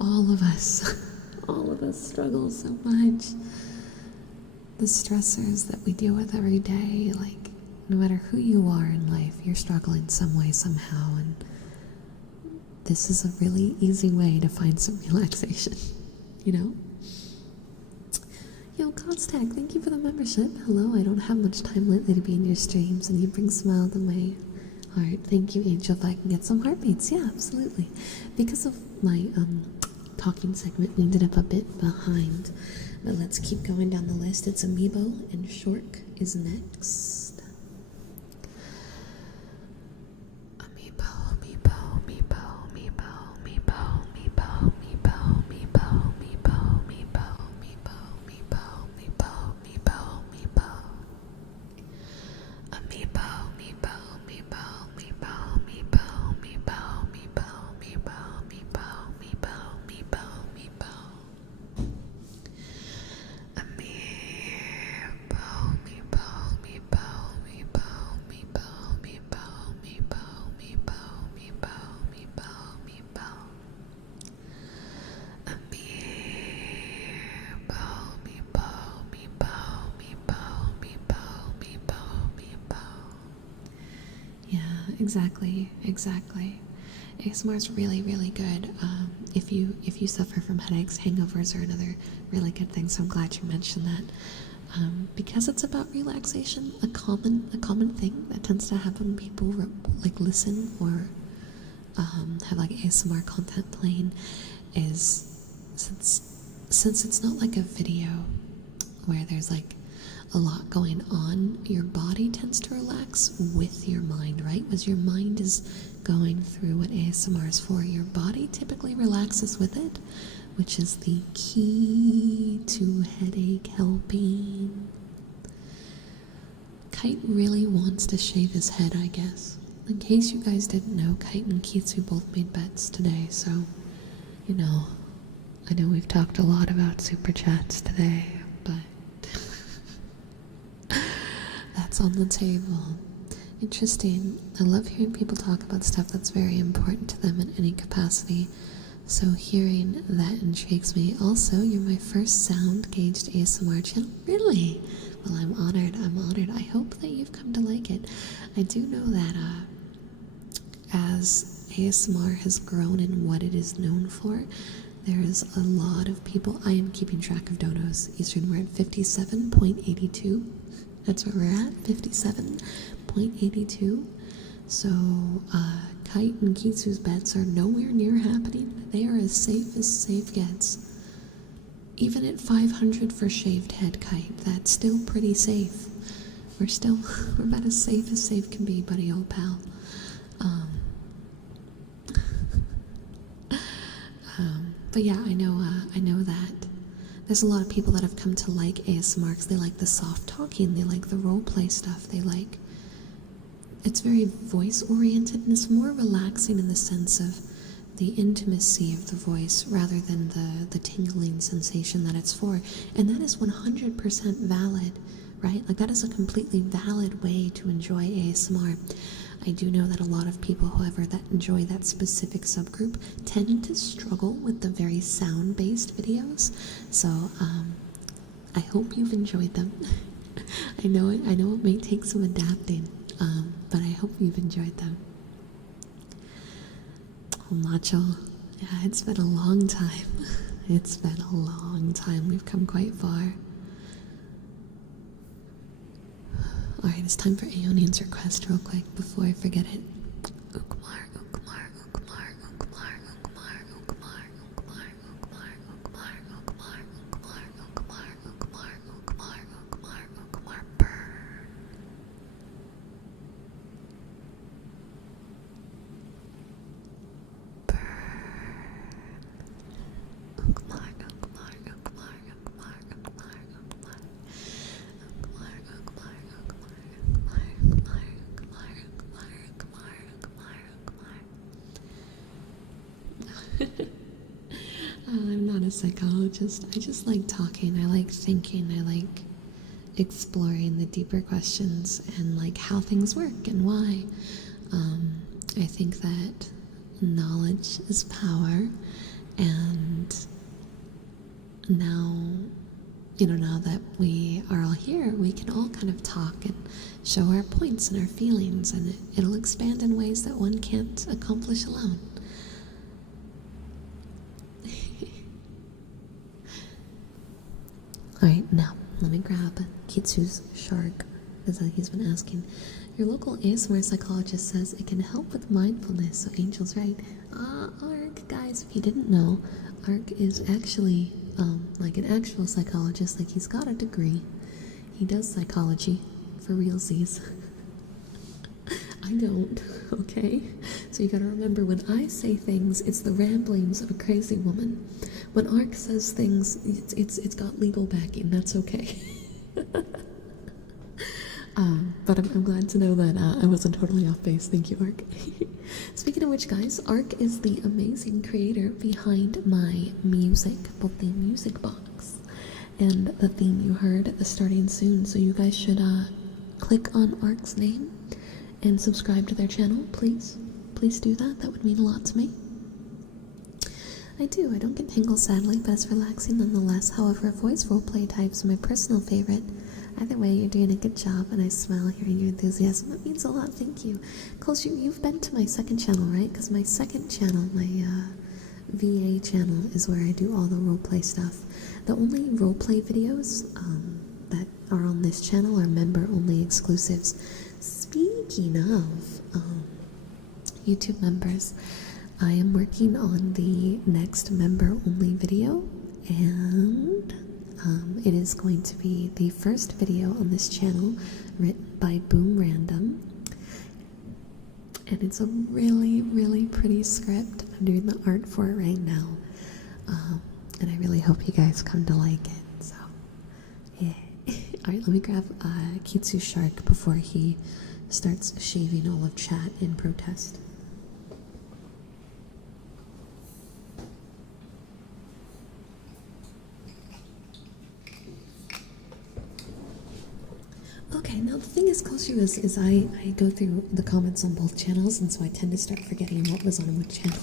all of us struggle so much. The stressors that we deal with every day, like, no matter who you are in life, you're struggling some way, somehow, and this is a really easy way to find some relaxation, Yo, Cosstack, thank you for the membership. Hello, I don't have much time lately to be in your streams, and you bring a smile to my heart. Thank you, Angel. If I can get some heartbeats, yeah, absolutely. Because of my talking segment, we ended up a bit behind, but let's keep going down the list. It's Amiibo, and Shork is next. Exactly. ASMR is really, really good. If you suffer from headaches, hangovers are another really good thing. So I'm glad you mentioned that. Because it's about relaxation, a common thing that tends to happen when people like listen or have like ASMR content playing is, since it's not like a video where there's like a lot going on, your body tends to relax with your mind, right? As your mind is going through what ASMR is for, your body typically relaxes with it, which is the key to headache helping. Kite really wants to shave his head, I guess. In case you guys didn't know, Kite and Kitsu both made bets today, so, I know we've talked a lot about super chats today, but that's on the table. Interesting. I love hearing people talk about stuff that's very important to them in any capacity. So hearing that intrigues me. Also, you're my first sound-gauged ASMR channel. Really? Well, I'm honored. I hope that you've come to like it. I do know that as ASMR has grown in what it is known for, there's a lot of people. I am keeping track of donos. Eastern, we're at 57.82. That's where we're at, 57.82. So, Kite and Kitsu's bets are nowhere near happening. They are as safe gets. Even at 500 for shaved head, Kite, that's still pretty safe. We're about as safe can be, buddy, old pal. But yeah, I know that there's a lot of people that have come to like ASMR because they like the soft talking, they like the role play stuff, it's very voice oriented, and it's more relaxing in the sense of the intimacy of the voice rather than the tingling sensation that it's for. And that is 100% valid, right? Like, that is a completely valid way to enjoy ASMR. I do know that a lot of people, however, that enjoy that specific subgroup tend to struggle with the very sound-based videos. So, I hope you've enjoyed them. I know it may take some adapting, but I hope you've enjoyed them. Oh, Macho, yeah, it's been a long time. It's been a long time. We've come quite far. Alright, it's time for Aeonian's request real quick before I forget it. Ukumar, Ukumar, Ukumar, Ukumar, Ukumar, Ukumar, Ukumar, Ukumar, Ukumar, Ukumar, Ukumar, Ukumar, Ukumar, Ukumar, Ukumar, Ukumar, burn. Ukumar, Ukumar, Ukumar, Ukumar, Ukumar, Ukumar. I'm not a psychologist. I just like talking. I like thinking. I like exploring the deeper questions and like how things work and why. I think that knowledge is power, and now, now that we are all here, we can all kind of talk and show our points and our feelings, and it'll expand in ways that one can't accomplish alone. Alright, now, let me grab Kitsu's shark, as he's been asking. Your local ASMR psychologist says it can help with mindfulness, so Angel's right. Ark, guys, if you didn't know, Ark is actually, like an actual psychologist, like he's got a degree. He does psychology, for realsies. I don't, okay? So you gotta remember, when I say things, it's the ramblings of a crazy woman. When Ark says things, it's got legal backing, that's okay. But I'm glad to know that I wasn't totally off base. Thank you, Ark. Speaking of which, guys, Ark is the amazing creator behind my music, both the music box and the theme you heard starting soon. So you guys should click on Ark's name and subscribe to their channel, please. Please do that. That would mean a lot to me. I do. I don't get tingles, sadly, but it's relaxing nonetheless. However, voice roleplay types are my personal favorite. Either way, you're doing a good job, and I smile hearing your enthusiasm. That means a lot. Thank you. Coles, you've been to my second channel, right? Because my second channel, my VA channel, is where I do all the roleplay stuff. The only roleplay videos that are on this channel are member-only exclusives. Speaking of YouTube members, I am working on the next member-only video, and it is going to be the first video on this channel written by Boom Random, and it's a really, really pretty script. I'm doing the art for it right now, and I really hope you guys come to like it. So, yeah. Alright, let me grab Kitsu Shark before he starts shaving all of chat in protest. Okay, now the thing is, Koshu, is I go through the comments on both channels, and so I tend to start forgetting what was on which channel.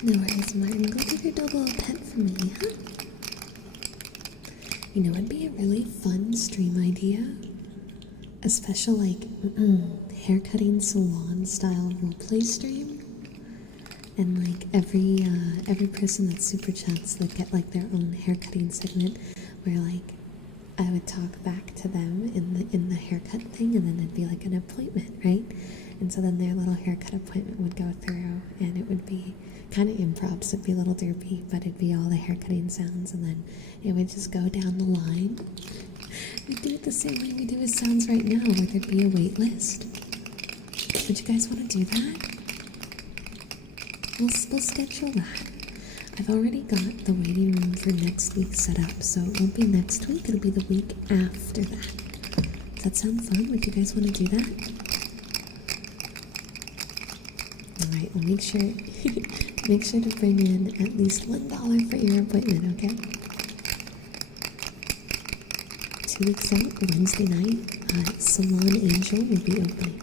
No worries, Martin. Go give your dog a little pet for me, huh? You know, it'd be a really fun stream idea. A special, like, haircutting salon style roleplay stream. And, like, every person that super chats, they'd get, like, their own haircutting segment where, like, I would talk back to them in the haircut thing, and then it'd be like an appointment, right? And so then their little haircut appointment would go through, and it would be kind of improv, so it'd be a little derpy, but it'd be all the haircutting sounds, and then it would just go down the line. We'd do it the same way we do with sounds right now, where there'd be a wait list. Would you guys want to do that? We'll schedule that. I've already got the waiting room for next week set up, so it won't be next week, it'll be the week after that. Does that sound fun? Would you guys want to do that? Alright, well make sure make sure to bring in at least $1 for your appointment, okay? 2 weeks out, Wednesday night, Salon Angel will be opening.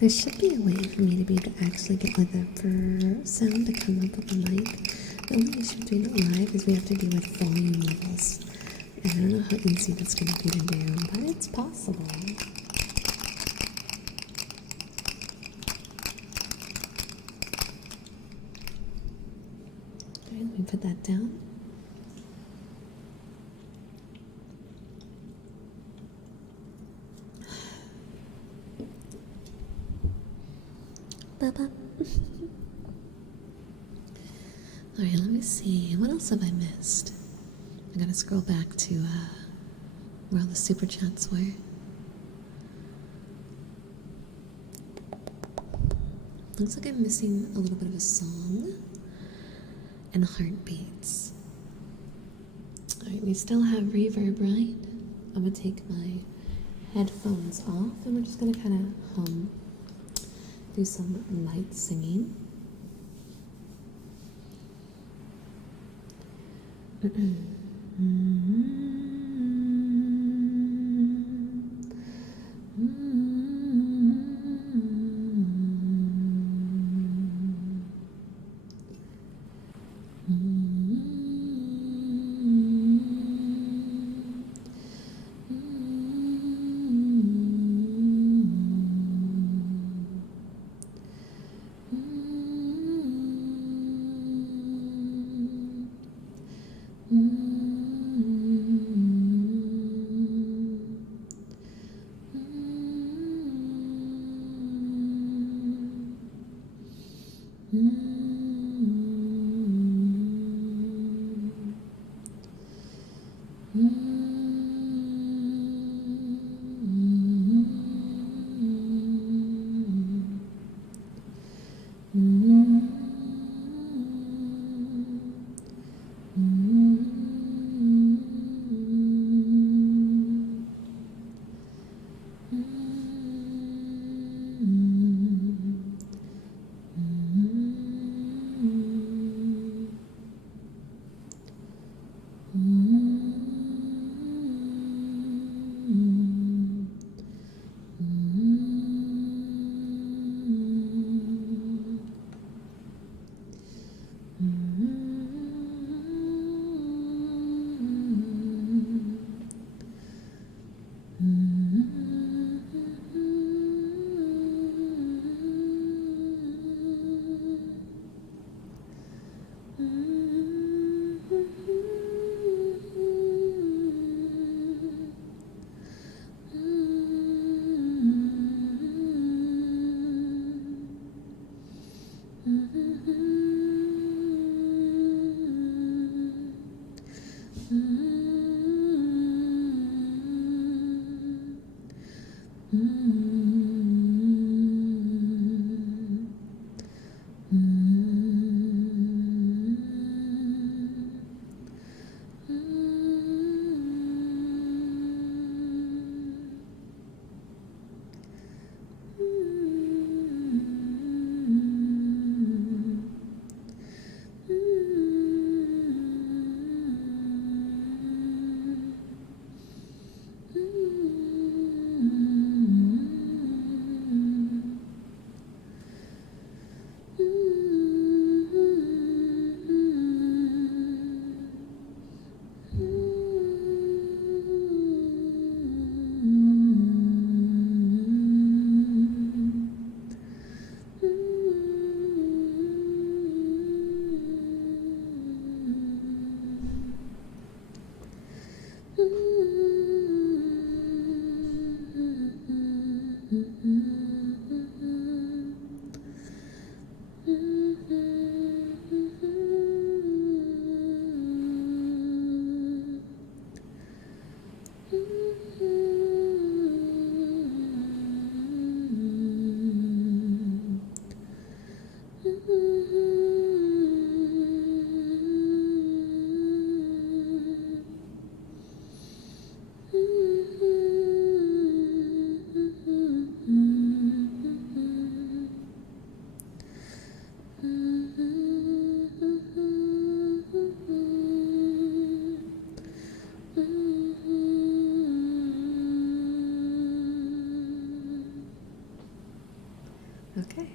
There should be a way for me to be able to actually get like the brrr sound to come up with the mic. The only issue with doing it live is we have to do with volume levels. And I don't know how easy that's going to be to do, but it's possible. Alright, let me put that down. Alright, let me see. What else have I missed? I gotta scroll back to where all the super chats were. Looks like I'm missing a little bit of a song and heartbeats. Alright, we still have reverb, right? I'm gonna take my headphones off and we're just gonna kind of hum. Do some light singing. Okay.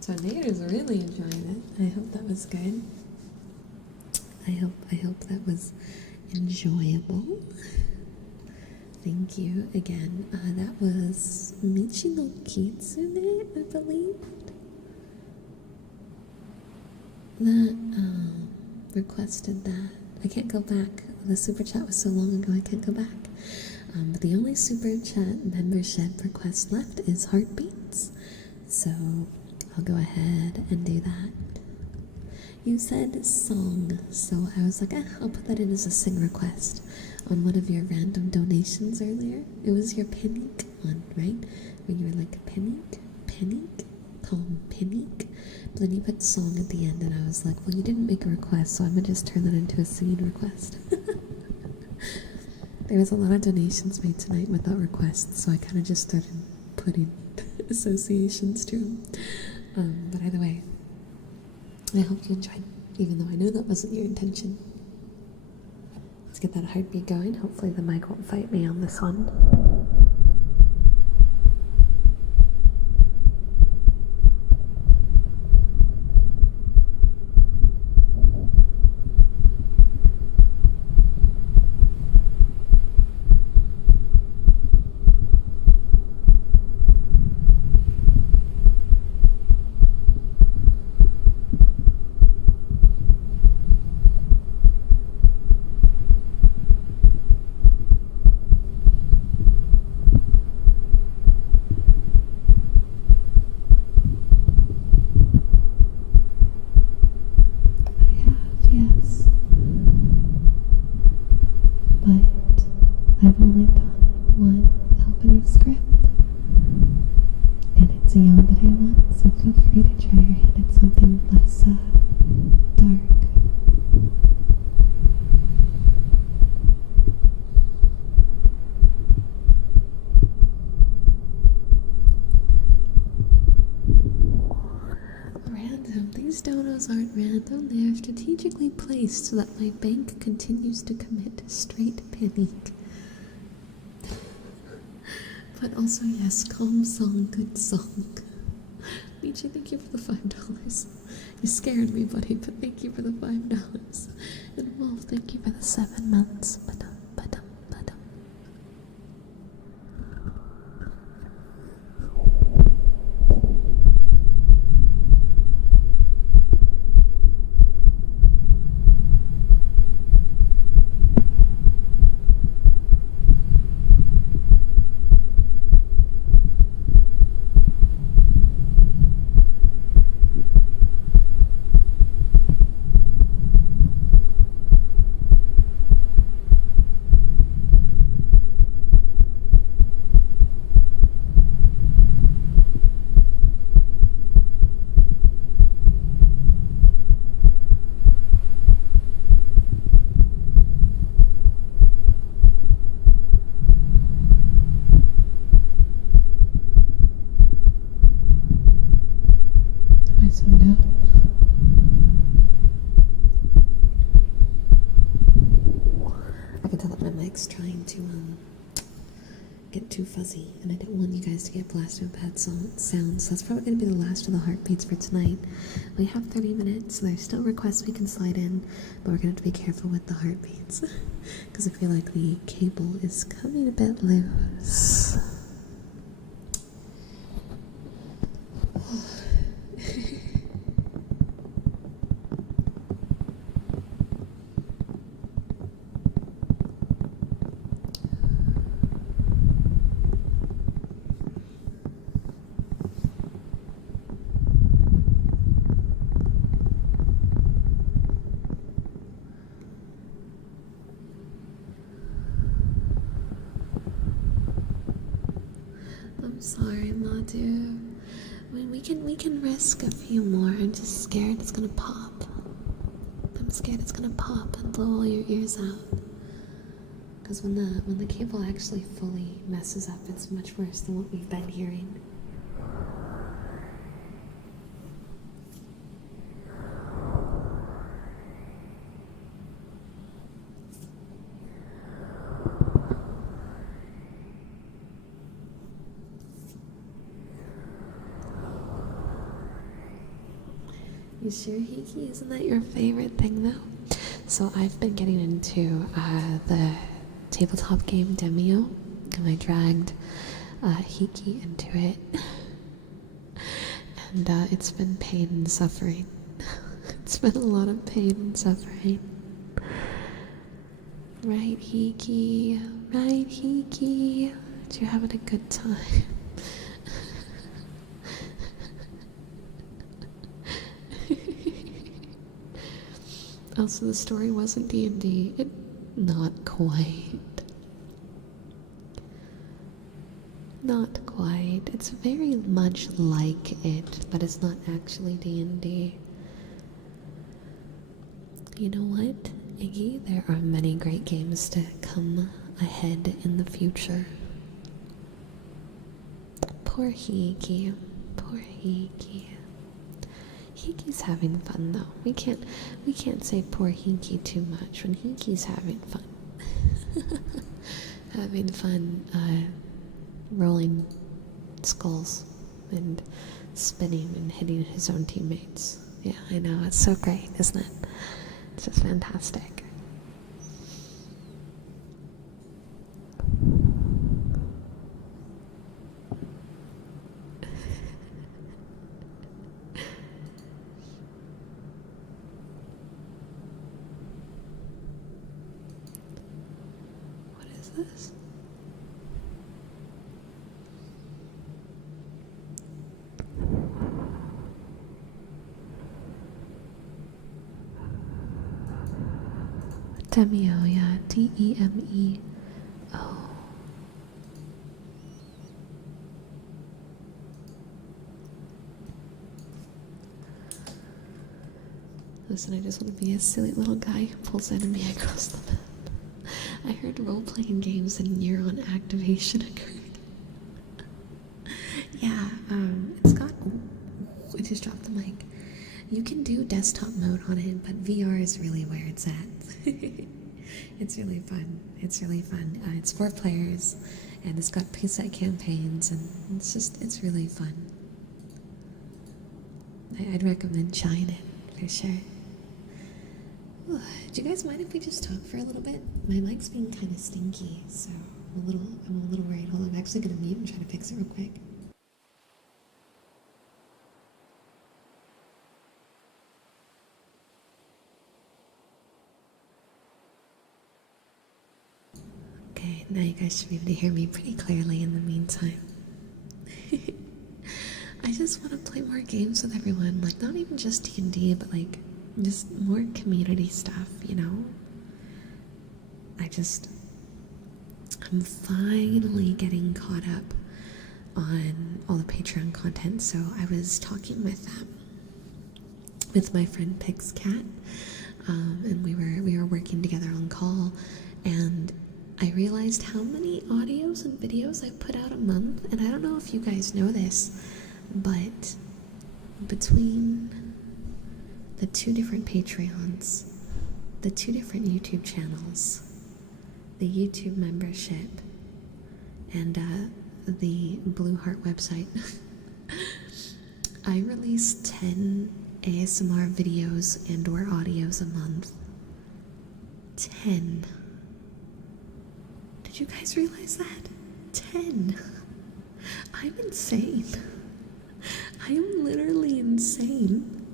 Tornado's really enjoying it. I hope that was good. I hope that was enjoyable. Thank you again. That was Michi no Kitsune, I believe. That requested that. I can't go back. The super chat was so long ago I can't go back. But the only super chat membership request left is heartbeats. So I'll go ahead and do that. You said song, so I was like, I'll put that in as a sing request on one of your random donations earlier. It was your Panic one, right? Where you were like, Panic, call him Panic. But then you put song at the end, and I was like, well, you didn't make a request, so I'm gonna just turn that into a singing request. There was a lot of donations made tonight without requests, so I kind of just started putting associations to them. But either way, I hope you enjoyed, even though I know that wasn't your intention. Let's get that heartbeat going. Hopefully the mic won't fight me on this one. Yes, but I've only done one Albany script, and it's a yawn that I want, so feel free to try your hand at something less dark. Random. These donos aren't random. They are strategically placed so that my bank continues to commit straight panic. But also, yes, calm song, good song. Michi, thank you for the $5. You scared me, buddy, but thank you for the $5. And Wolf, thank you for the 7 months. Ba-dum, ba-dum, ba-dum. Nice one down. I can tell that my mic's trying to get too fuzzy, and I don't want you guys to get blasted with bad sounds. So that's probably going to be the last of the heartbeats for tonight. We have 30 minutes, so there's still requests we can slide in, but we're going to have to be careful with the heartbeats because I feel like the cable is coming a bit loose. I'm sorry, Madu. I mean, we can risk a few more. I'm just scared it's gonna pop. I'm scared it's gonna pop and blow all your ears out. Because when the cable actually fully messes up, it's much worse than what we've been hearing. You sure, Hiki? Isn't that your favorite thing, though? So I've been getting into the tabletop game Demio, and I dragged Hiki into it. And it's been pain and suffering. It's been a lot of pain and suffering. Right, Hiki? Right, Hiki? But you're having a good time. Also, the story wasn't D&D. Not quite. Not quite. It's very much like it, but it's not actually D&D. You know what, Iggy? There are many great games to come ahead in the future. Poor Hiki. Poor Hiki. Hiki's having fun though. We can't say poor Hiki too much when Hiki's having fun. Having fun rolling skulls and spinning and hitting his own teammates. Yeah, I know, it's so great, isn't it? It's just fantastic. What is this? Demio, yeah, Demeo. Listen, I just want to be a silly little guy who pulls enemy across the map. I heard role-playing games and neuron activation occurred. Yeah, it's got... Oh, I just dropped the mic. You can do desktop mode on it, but VR is really where it's at. It's really fun. It's really fun. It's 4 players, and it's got preset campaigns, and it's really fun. I'd recommend trying it, for sure. Ooh, do you guys mind if we just talk for a little bit? My mic's being kind of stinky, so I'm a little worried. Hold on, I'm actually gonna mute and try to fix it real quick. Okay, now you guys should be able to hear me pretty clearly in the meantime. I just want to play more games with everyone, like not even just D&D, but like just more community stuff, you know? I'm finally getting caught up on all the Patreon content, so I was talking with my friend Pix Cat, and we were working together on call, and I realized how many audios and videos I put out a month, and I don't know if you guys know this, but between the 2 different Patreons, the 2 different YouTube channels, the YouTube membership, and the Blue Heart website, I release 10 ASMR videos and or audios a month. 10. Did you guys realize that? 10. I'm insane. I am literally insane.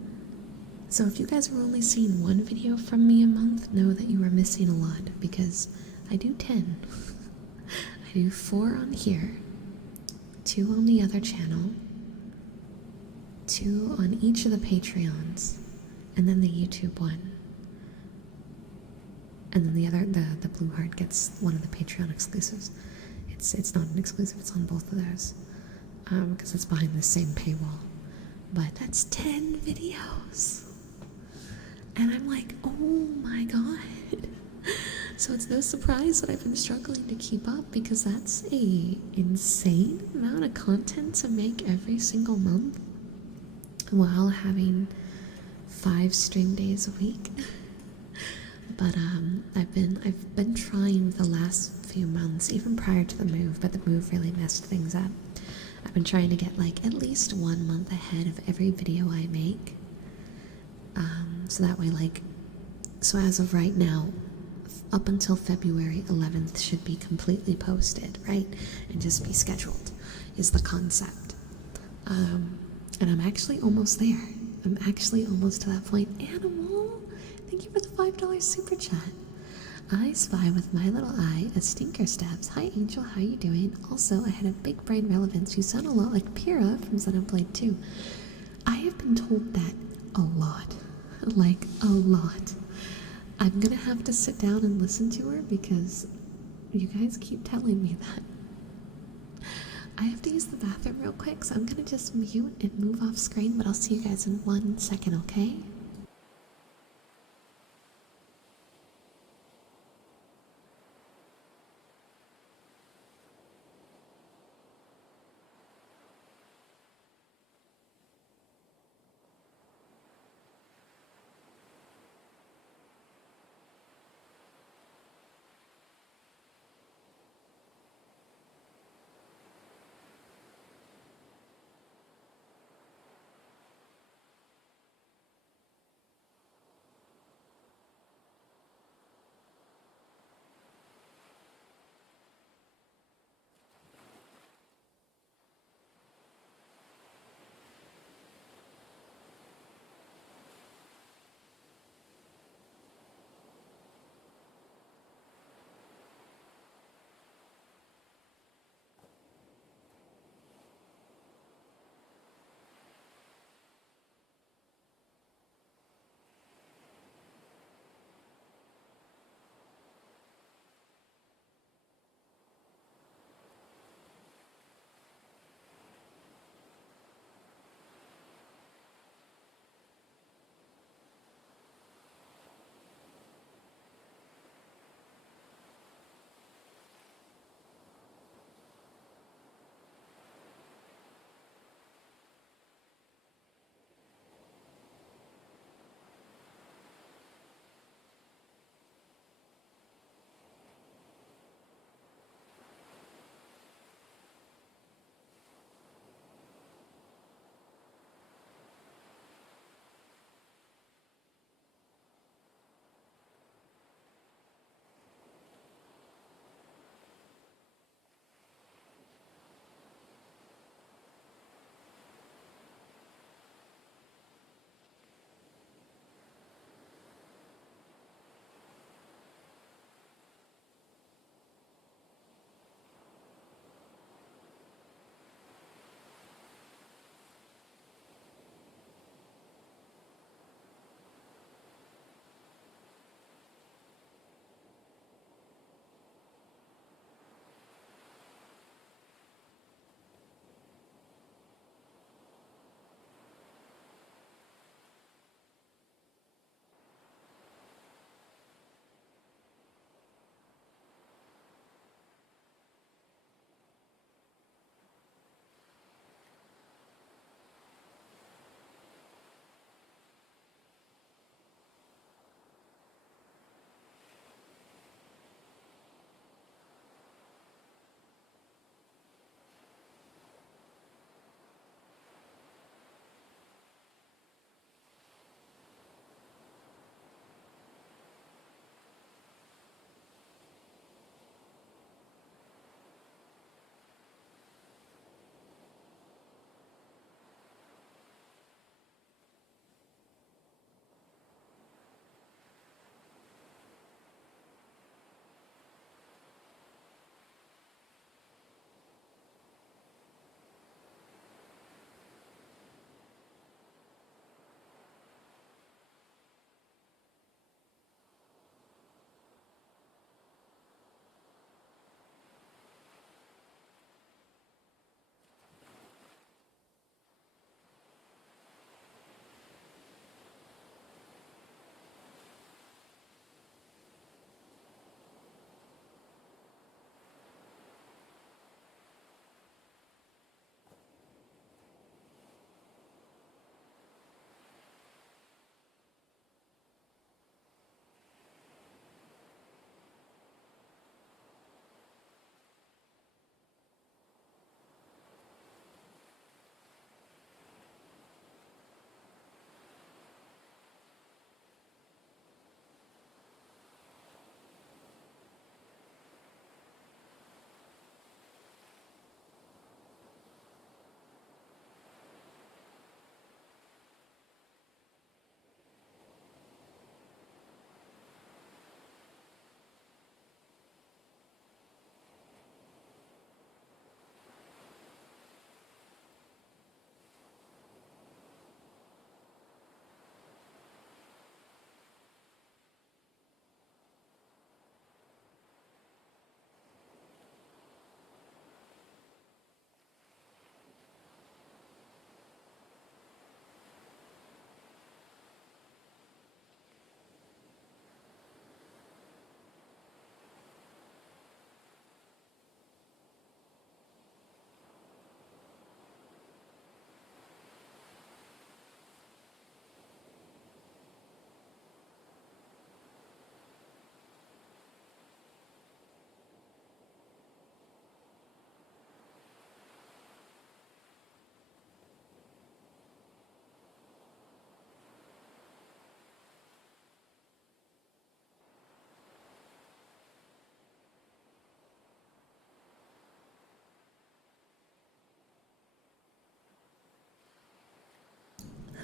So if you guys were only seeing 1 video from me a month, know that you are missing a lot, because I do 10. I do 4 on here, 2 on the other channel, 2 on each of the Patreons, and then the YouTube one. And then the Blue Heart gets one of the Patreon exclusives. It's not an exclusive, it's on both of those. Because it's behind the same paywall. But that's 10 videos. And I'm like, oh my god. So it's no surprise that I've been struggling to keep up, because that's a insane amount of content to make every single month while having 5 stream days a week. But I've been trying the last few months, even prior to the move, but the move really messed things up. I've been trying to get like at least 1 month ahead of every video I make, So that way, like, so as of right now, up until February 11th should be completely posted, right? And just be scheduled is the concept. And I'm actually almost there. I'm actually almost to that point. Animal, thank you for the $5 super chat. I spy with my little eye a stinker stabs. Hi Angel, how you doing? Also, I had a big brain relevance. You sound a lot like Pyrrha from Xenoblade 2. I have been told that a lot. Like, a lot. I'm gonna have to sit down and listen to her because you guys keep telling me that. I have to use the bathroom real quick, so I'm gonna just mute and move off screen, but I'll see you guys in 1 second, okay?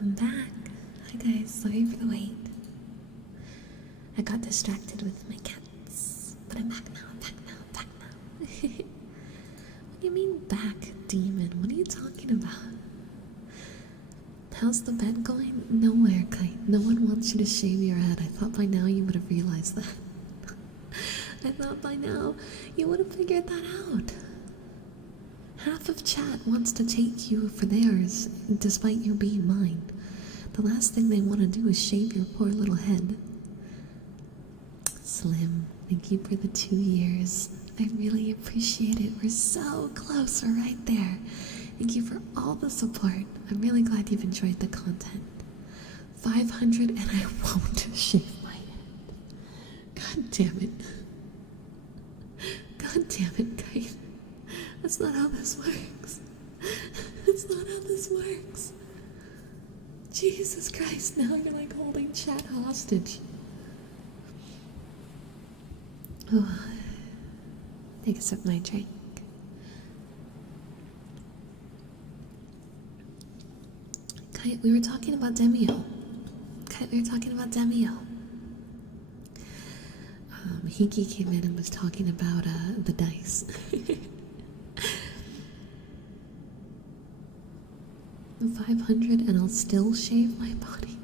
I'm back. Hi guys, sorry for the wait. I got distracted with my cats. But I'm back now, I'm back now, I'm back now. What do you mean back, demon? What are you talking about? How's the bed going? Nowhere, Kite. No one wants you to shave your head. I thought by now you would have realized that. I thought by now you would have figured that out. Half of chat wants to take you for theirs, despite you being mine. The last thing they want to do is shave your poor little head. Slim, thank you for the 2 years. I really appreciate it. We're so close. We're right there. Thank you for all the support. I'm really glad you've enjoyed the content. 500 and I won't shave my head. God damn it. God damn it, Kite. That's not how this works. That's not how this works. Jesus Christ, now you're like holding chat hostage. Oh, take a sip of my drink. Kite, we were talking about Demio. Kite, we were talking about Demio. Hinky came in and was talking about the dice. 500 and I'll still shave my body.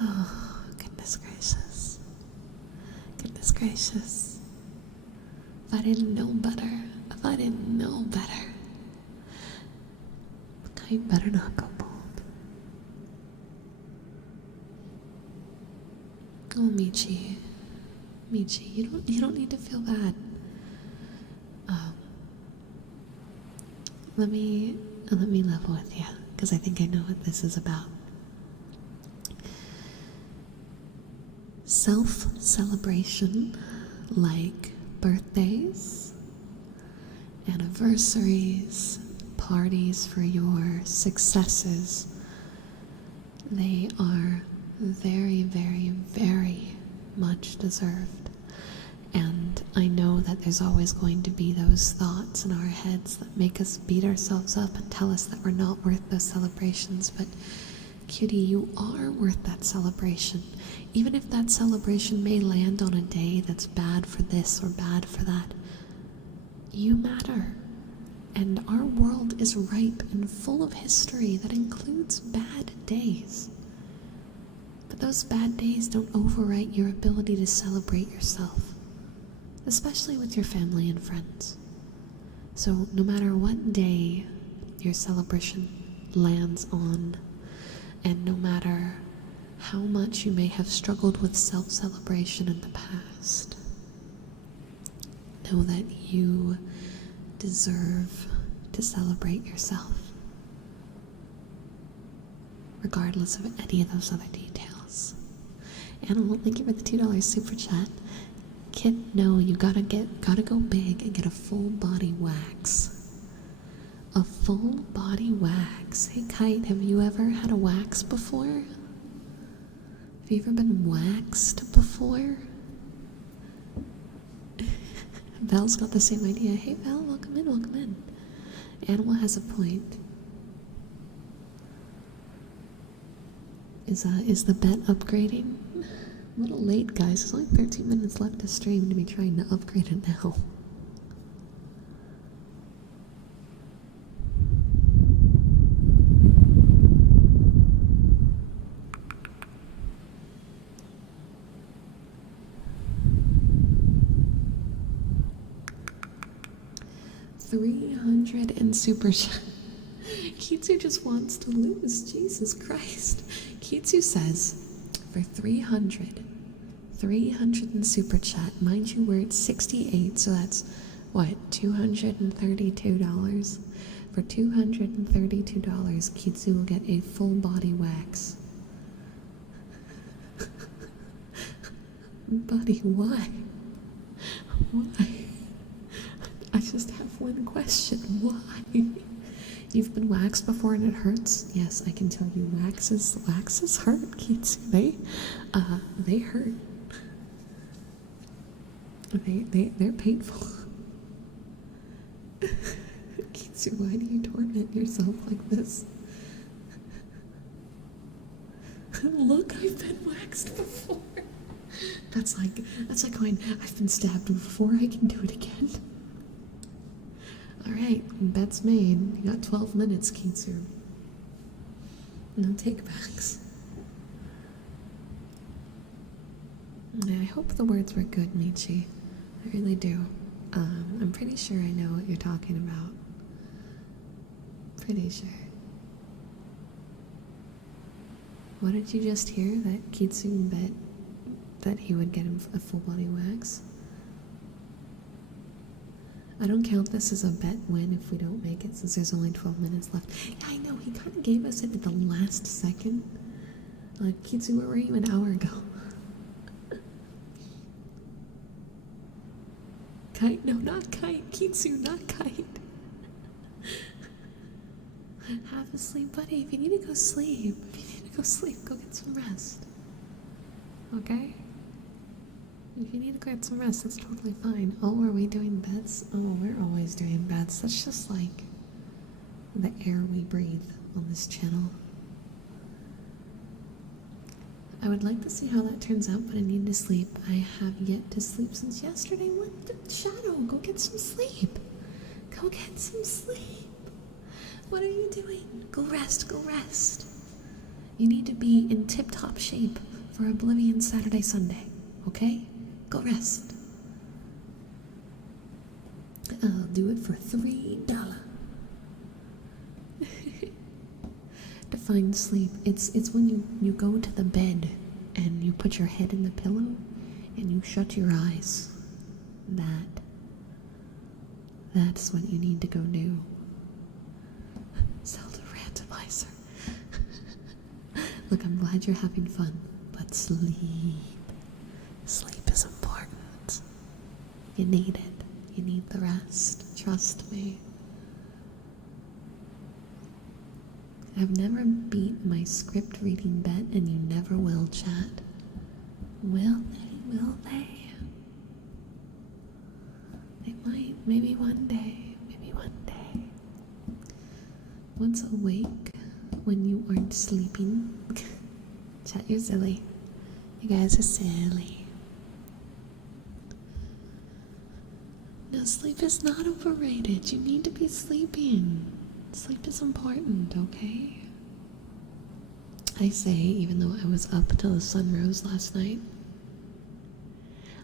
Oh, goodness gracious. Goodness gracious. If I didn't know better, if I didn't know better, I better not go bald. Oh, Michi. Michi, you don't need to feel bad. Let me level with you, because I think I know what this is about. Self-celebration, like birthdays, anniversaries, parties for your successes, they are very, very, very much deserved. And I know that there's always going to be those thoughts in our heads that make us beat ourselves up and tell us that we're not worth those celebrations, but Cutie, you are worth that celebration. Even if that celebration may land on a day that's bad for this or bad for that, you matter. And our world is ripe and full of history that includes bad days. But those bad days don't overwrite your ability to celebrate yourself, especially with your family and friends. So no matter what day your celebration lands on, and no matter how much you may have struggled with self-celebration in the past, know that you deserve to celebrate yourself, regardless of any of those other details. Animal, thank you for the $2 super chat. Kid, no, you gotta go big and get a full body wax. A full body wax. Hey Kite, have you ever had a wax before? Have you ever been waxed before? Belle's got the same idea. Hey Belle, welcome in, welcome in. Animal has a point. Is the bet upgrading? A little late, guys. There's only 13 minutes left to stream to be trying to upgrade it now. $300 in super chat. Kitsu just wants to lose. Jesus Christ. Kitsu says, for 300 in super chat. Mind you, we're at 68, so that's, what, $232? For $232, Kitsu will get a full body wax. Buddy, why? Why? I just have one question. Why? You've been waxed before and it hurts? Yes, I can tell you, waxes hurt, Kitsu. They hurt. They're painful. Kitsu, why do you torment yourself like this? That's like going, I've been stabbed before, I can do it again. Alright, bet's made. You got 12 minutes, Kitsu. No takebacks. I hope the words were good, Michi. I really do. I'm pretty sure I know what you're talking about. Pretty sure. What did you just hear? That Kitsu bet that he would get him a full body wax? I don't count this as a bet win if we don't make it, since there's only 12 minutes left. Yeah, I know, he kind of gave us it at the last second. Like, Kitsu, where were you an hour ago? Kite? No, not Kite. Kitsu, not Kite. Have a sleep, buddy. If you need to go sleep, go get some rest. Okay? If you need to get some rest, that's totally fine. Oh, are we doing bets? Oh, we're always doing bets. That's just like the air we breathe on this channel. I would like to see how that turns out, but I need to sleep. I have yet to sleep since yesterday. What the shadow? Go get some sleep. Go get some sleep. What are you doing? Go rest, go rest. You need to be in tip-top shape for Oblivion Saturday, Sunday, okay? Go rest. I'll do it for $3. Define sleep. It's when you go to the bed and you put your head in the pillow and you shut your eyes. That's what you need to go do. Zelda randomizer. Look, I'm glad you're having fun, but sleep. Sleep is important. You need it. You need the rest. Trust me. I've never beat my script reading bet, and you never will, chat. Will they? Will they? They might. Maybe one day. Maybe one day. What's awake when you aren't sleeping? Chat, you're silly. You guys are silly. No, sleep is not overrated. You need to be sleeping. Sleep is important, okay? I say, even though I was up till the sun rose last night,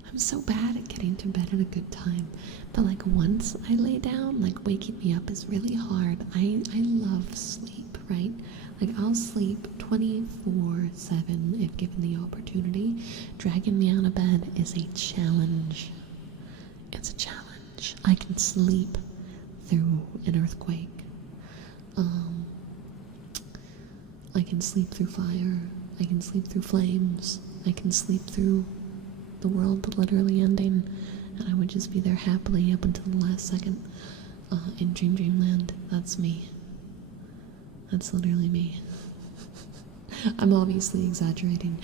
I'm so bad at getting to bed at a good time. But like once I lay down, like waking me up is really hard. I love sleep, right? Like I'll sleep 24/7 if given the opportunity. Dragging me out of bed is a challenge. It's a challenge. I can sleep through an earthquake. I can sleep through fire. I can sleep through flames. I can sleep through the world literally ending, and I would just be there happily up until the last second. In Dreamland, that's me. That's literally me. I'm obviously exaggerating,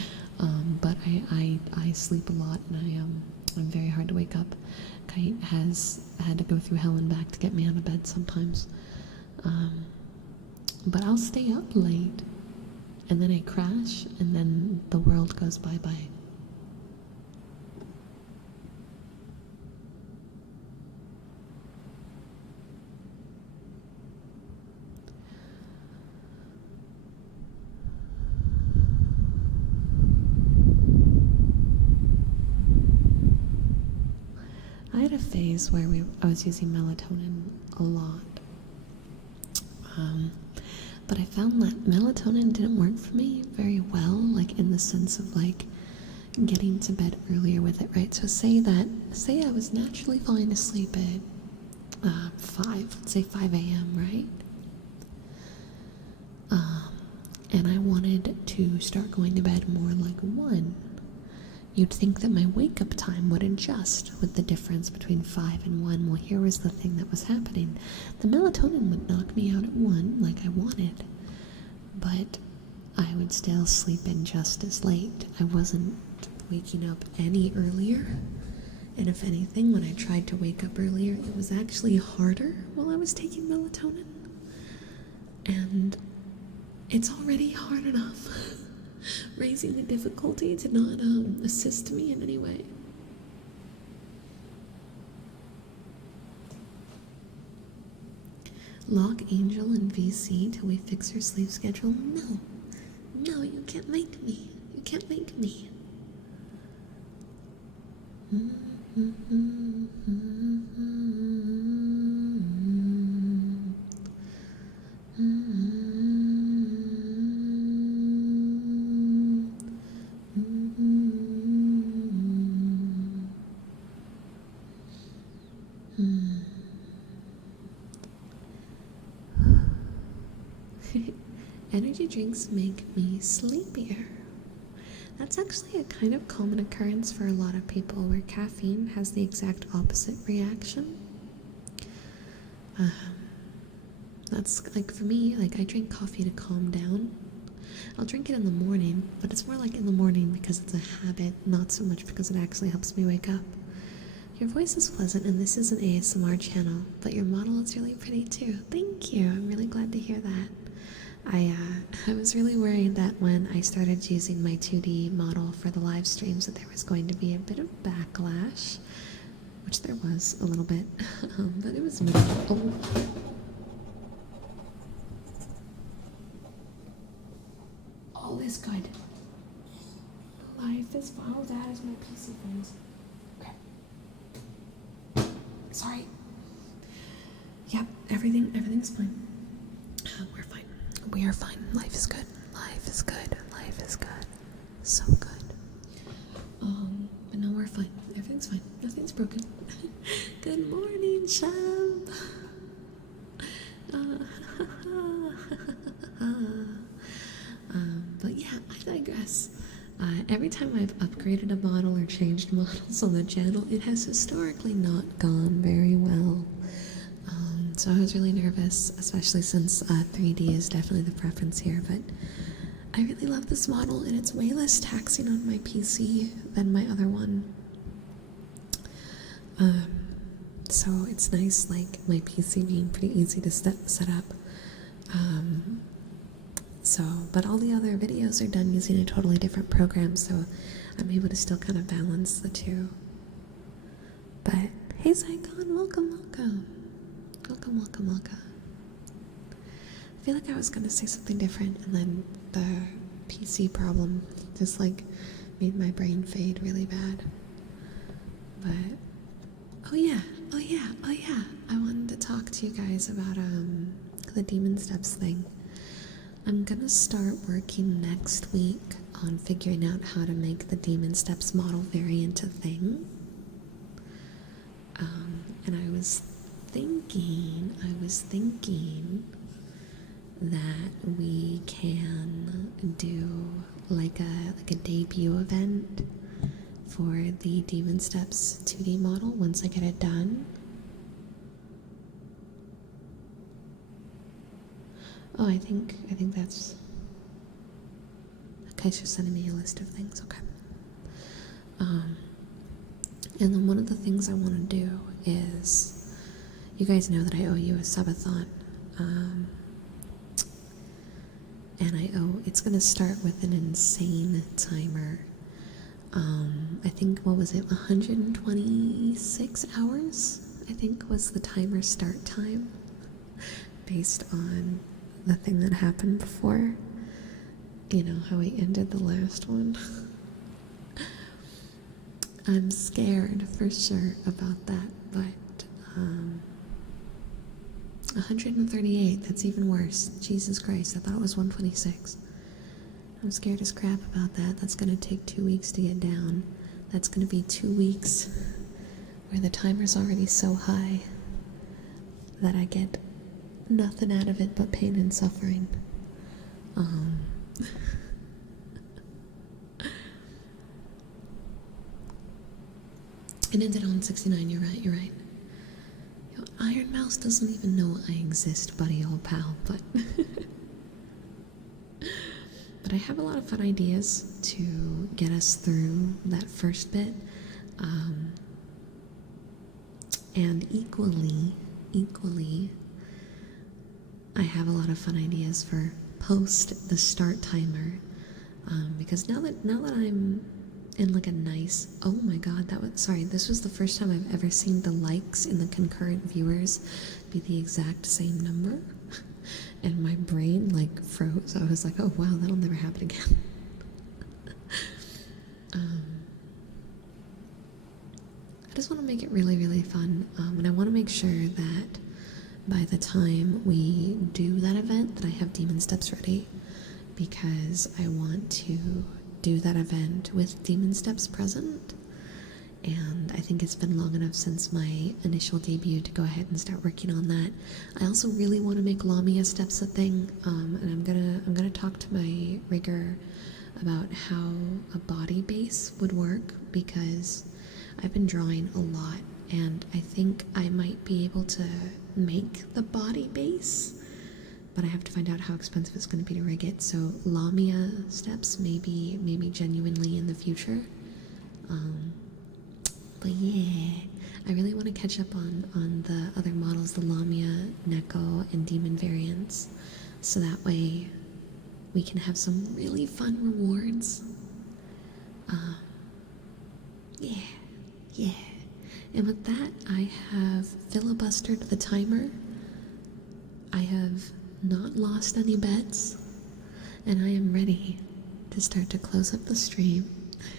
but I sleep a lot, and I'm very hard to wake up. Kite has had to go through hell and back to get me out of bed sometimes. But I'll stay up late, and then I crash, and then the world goes bye-bye. I had a phase where I was using melatonin a lot. But I found that melatonin didn't work for me very well, like in the sense of like getting to bed earlier with it, right? So say I was naturally falling asleep at 5 a.m., right? And I wanted to start going to bed more like 1. You'd think that my wake-up time would adjust with the difference between 5 and 1. Well, here was the thing that was happening. The melatonin would knock me out at 1 like I wanted, but I would still sleep in just as late. I wasn't waking up any earlier, and if anything, when I tried to wake up earlier, it was actually harder while I was taking melatonin. And it's already hard enough. Raising the difficulty did not assist me in any way. Lock Angel and VC till we fix her sleep schedule? No. No, you can't make me. You can't make me. Energy drinks make me sleepier. That's actually a kind of common occurrence for a lot of people where caffeine has the exact opposite reaction. That's like for me, like I drink coffee to calm down. I'll drink it in the morning, but it's more like in the morning because it's a habit, not so much because it actually helps me wake up. Your voice is pleasant and this is an ASMR channel, but your model is really pretty too. Thank you, I'm really glad to hear that. I was really worried that when I started using my 2D model for the live streams that there was going to be a bit of backlash, which there was a little bit, but it was minimal. All is good. Life is fine. Oh, that is my PC friends. Okay. Sorry. Yep, everything's fine. We're fine. We are fine. Life is good. Life is good. Life is good. So good. But no, we're fine. Everything's fine. Nothing's broken. Good morning, Shab. But yeah, I digress. Every time I've upgraded a model or changed models on the channel, it has historically not gone very well. So I was really nervous, especially since 3D is definitely the preference here, but I really love this model and it's way less taxing on my PC than my other one. So it's nice, like my PC being pretty easy to set up. But all the other videos are done using a totally different program, so I'm able to still kind of balance the two. But hey Zycon, welcome. Welcome. I feel like I was gonna say something different and then the PC problem just like made my brain fade really bad. But oh yeah. I wanted to talk to you guys about the Demon Steps thing. I'm gonna start working next week on figuring out how to make the Demon Steps model variant a thing. And I was thinking that we can do like a debut event for the Demon Steps 2D model once I get it done. Oh, I think that's okay. She's sending me a list of things. Okay. And then one of the things I want to do is, you guys know that I owe you a subathon, and it's gonna start with an insane timer. I think, what was it, 126 hours, I think was the timer start time, based on the thing that happened before. You know, how we ended the last one. I'm scared for sure about that, but 138, that's even worse. Jesus Christ, I thought it was 126. I'm scared as crap about that. That's gonna take 2 weeks to get down. That's gonna be 2 weeks where the timer's already so high that I get nothing out of it but pain and suffering. It ended on 69, you're right. Yo, Iron Mouse doesn't even know I exist, buddy old pal, but but I have a lot of fun ideas to get us through that first bit. And equally, I have a lot of fun ideas for post the start timer. Because now that I'm in like a nice, oh my god, this was the first time I've ever seen the likes in the concurrent viewers be the exact same number. And my brain like froze. I was like, oh wow, that'll never happen again. I just want to make it really, really fun, and I want to make sure that by the time we do that event that I have Demon Steps ready, because I want to do that event with Demon Steps present, and I think it's been long enough since my initial debut to go ahead and start working on that. I also really want to make Lamia Steps a thing, and I'm gonna talk to my rigger about how a body base would work, because I've been drawing a lot, and I think I might be able to make the body base, but I have to find out how expensive it's going to be to rig it. So Lamia Steps maybe genuinely in the future. But yeah, I really want to catch up on the other models, the Lamia, Neko, and Demon variants, so that way we can have some really fun rewards. Yeah. And with that, I have filibustered the timer. I have not lost any bets, and I am ready to start to close up the stream.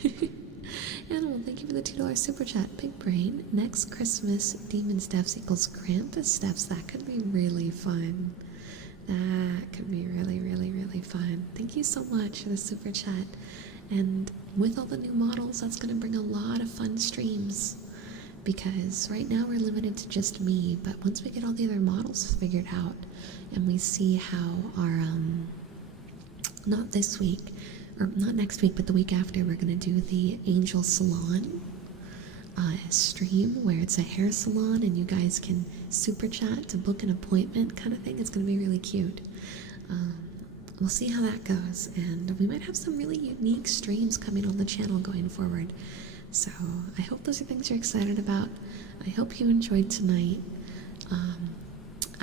And well, thank you for the $2 super chat, Big Brain. Next Christmas, Demon Steps equals Krampus Steps. That could be really fun. That could be really, really, really fun. Thank you so much for the super chat. And with all the new models, that's going to bring a lot of fun streams, because right now we're limited to just me, but once we get all the other models figured out and we see how our not this week, or not next week, but the week after, we're going to do the Angel Salon stream, where it's a hair salon and you guys can super chat to book an appointment kind of thing. It's going to be really cute. We'll see how that goes, and we might have some really unique streams coming on the channel going forward. So I hope those are things you're excited about. I hope you enjoyed tonight.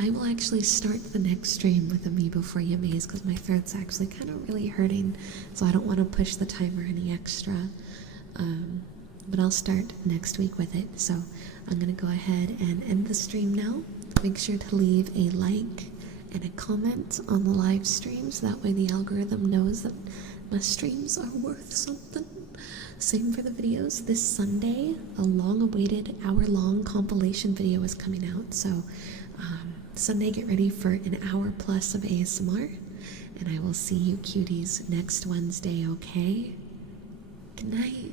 I will actually start the next stream with Amiibo for Yames, because my throat's actually kind of really hurting, so I don't want to push the timer any extra. But I'll start next week with it. So I'm going to go ahead and end the stream now. Make sure to leave a like and a comment on the live stream, so that way the algorithm knows that my streams are worth something. Same for the videos. This Sunday, a long-awaited hour-long compilation video is coming out. So Sunday, get ready for an hour plus of ASMR, and I will see you cuties next Wednesday, okay? Good night.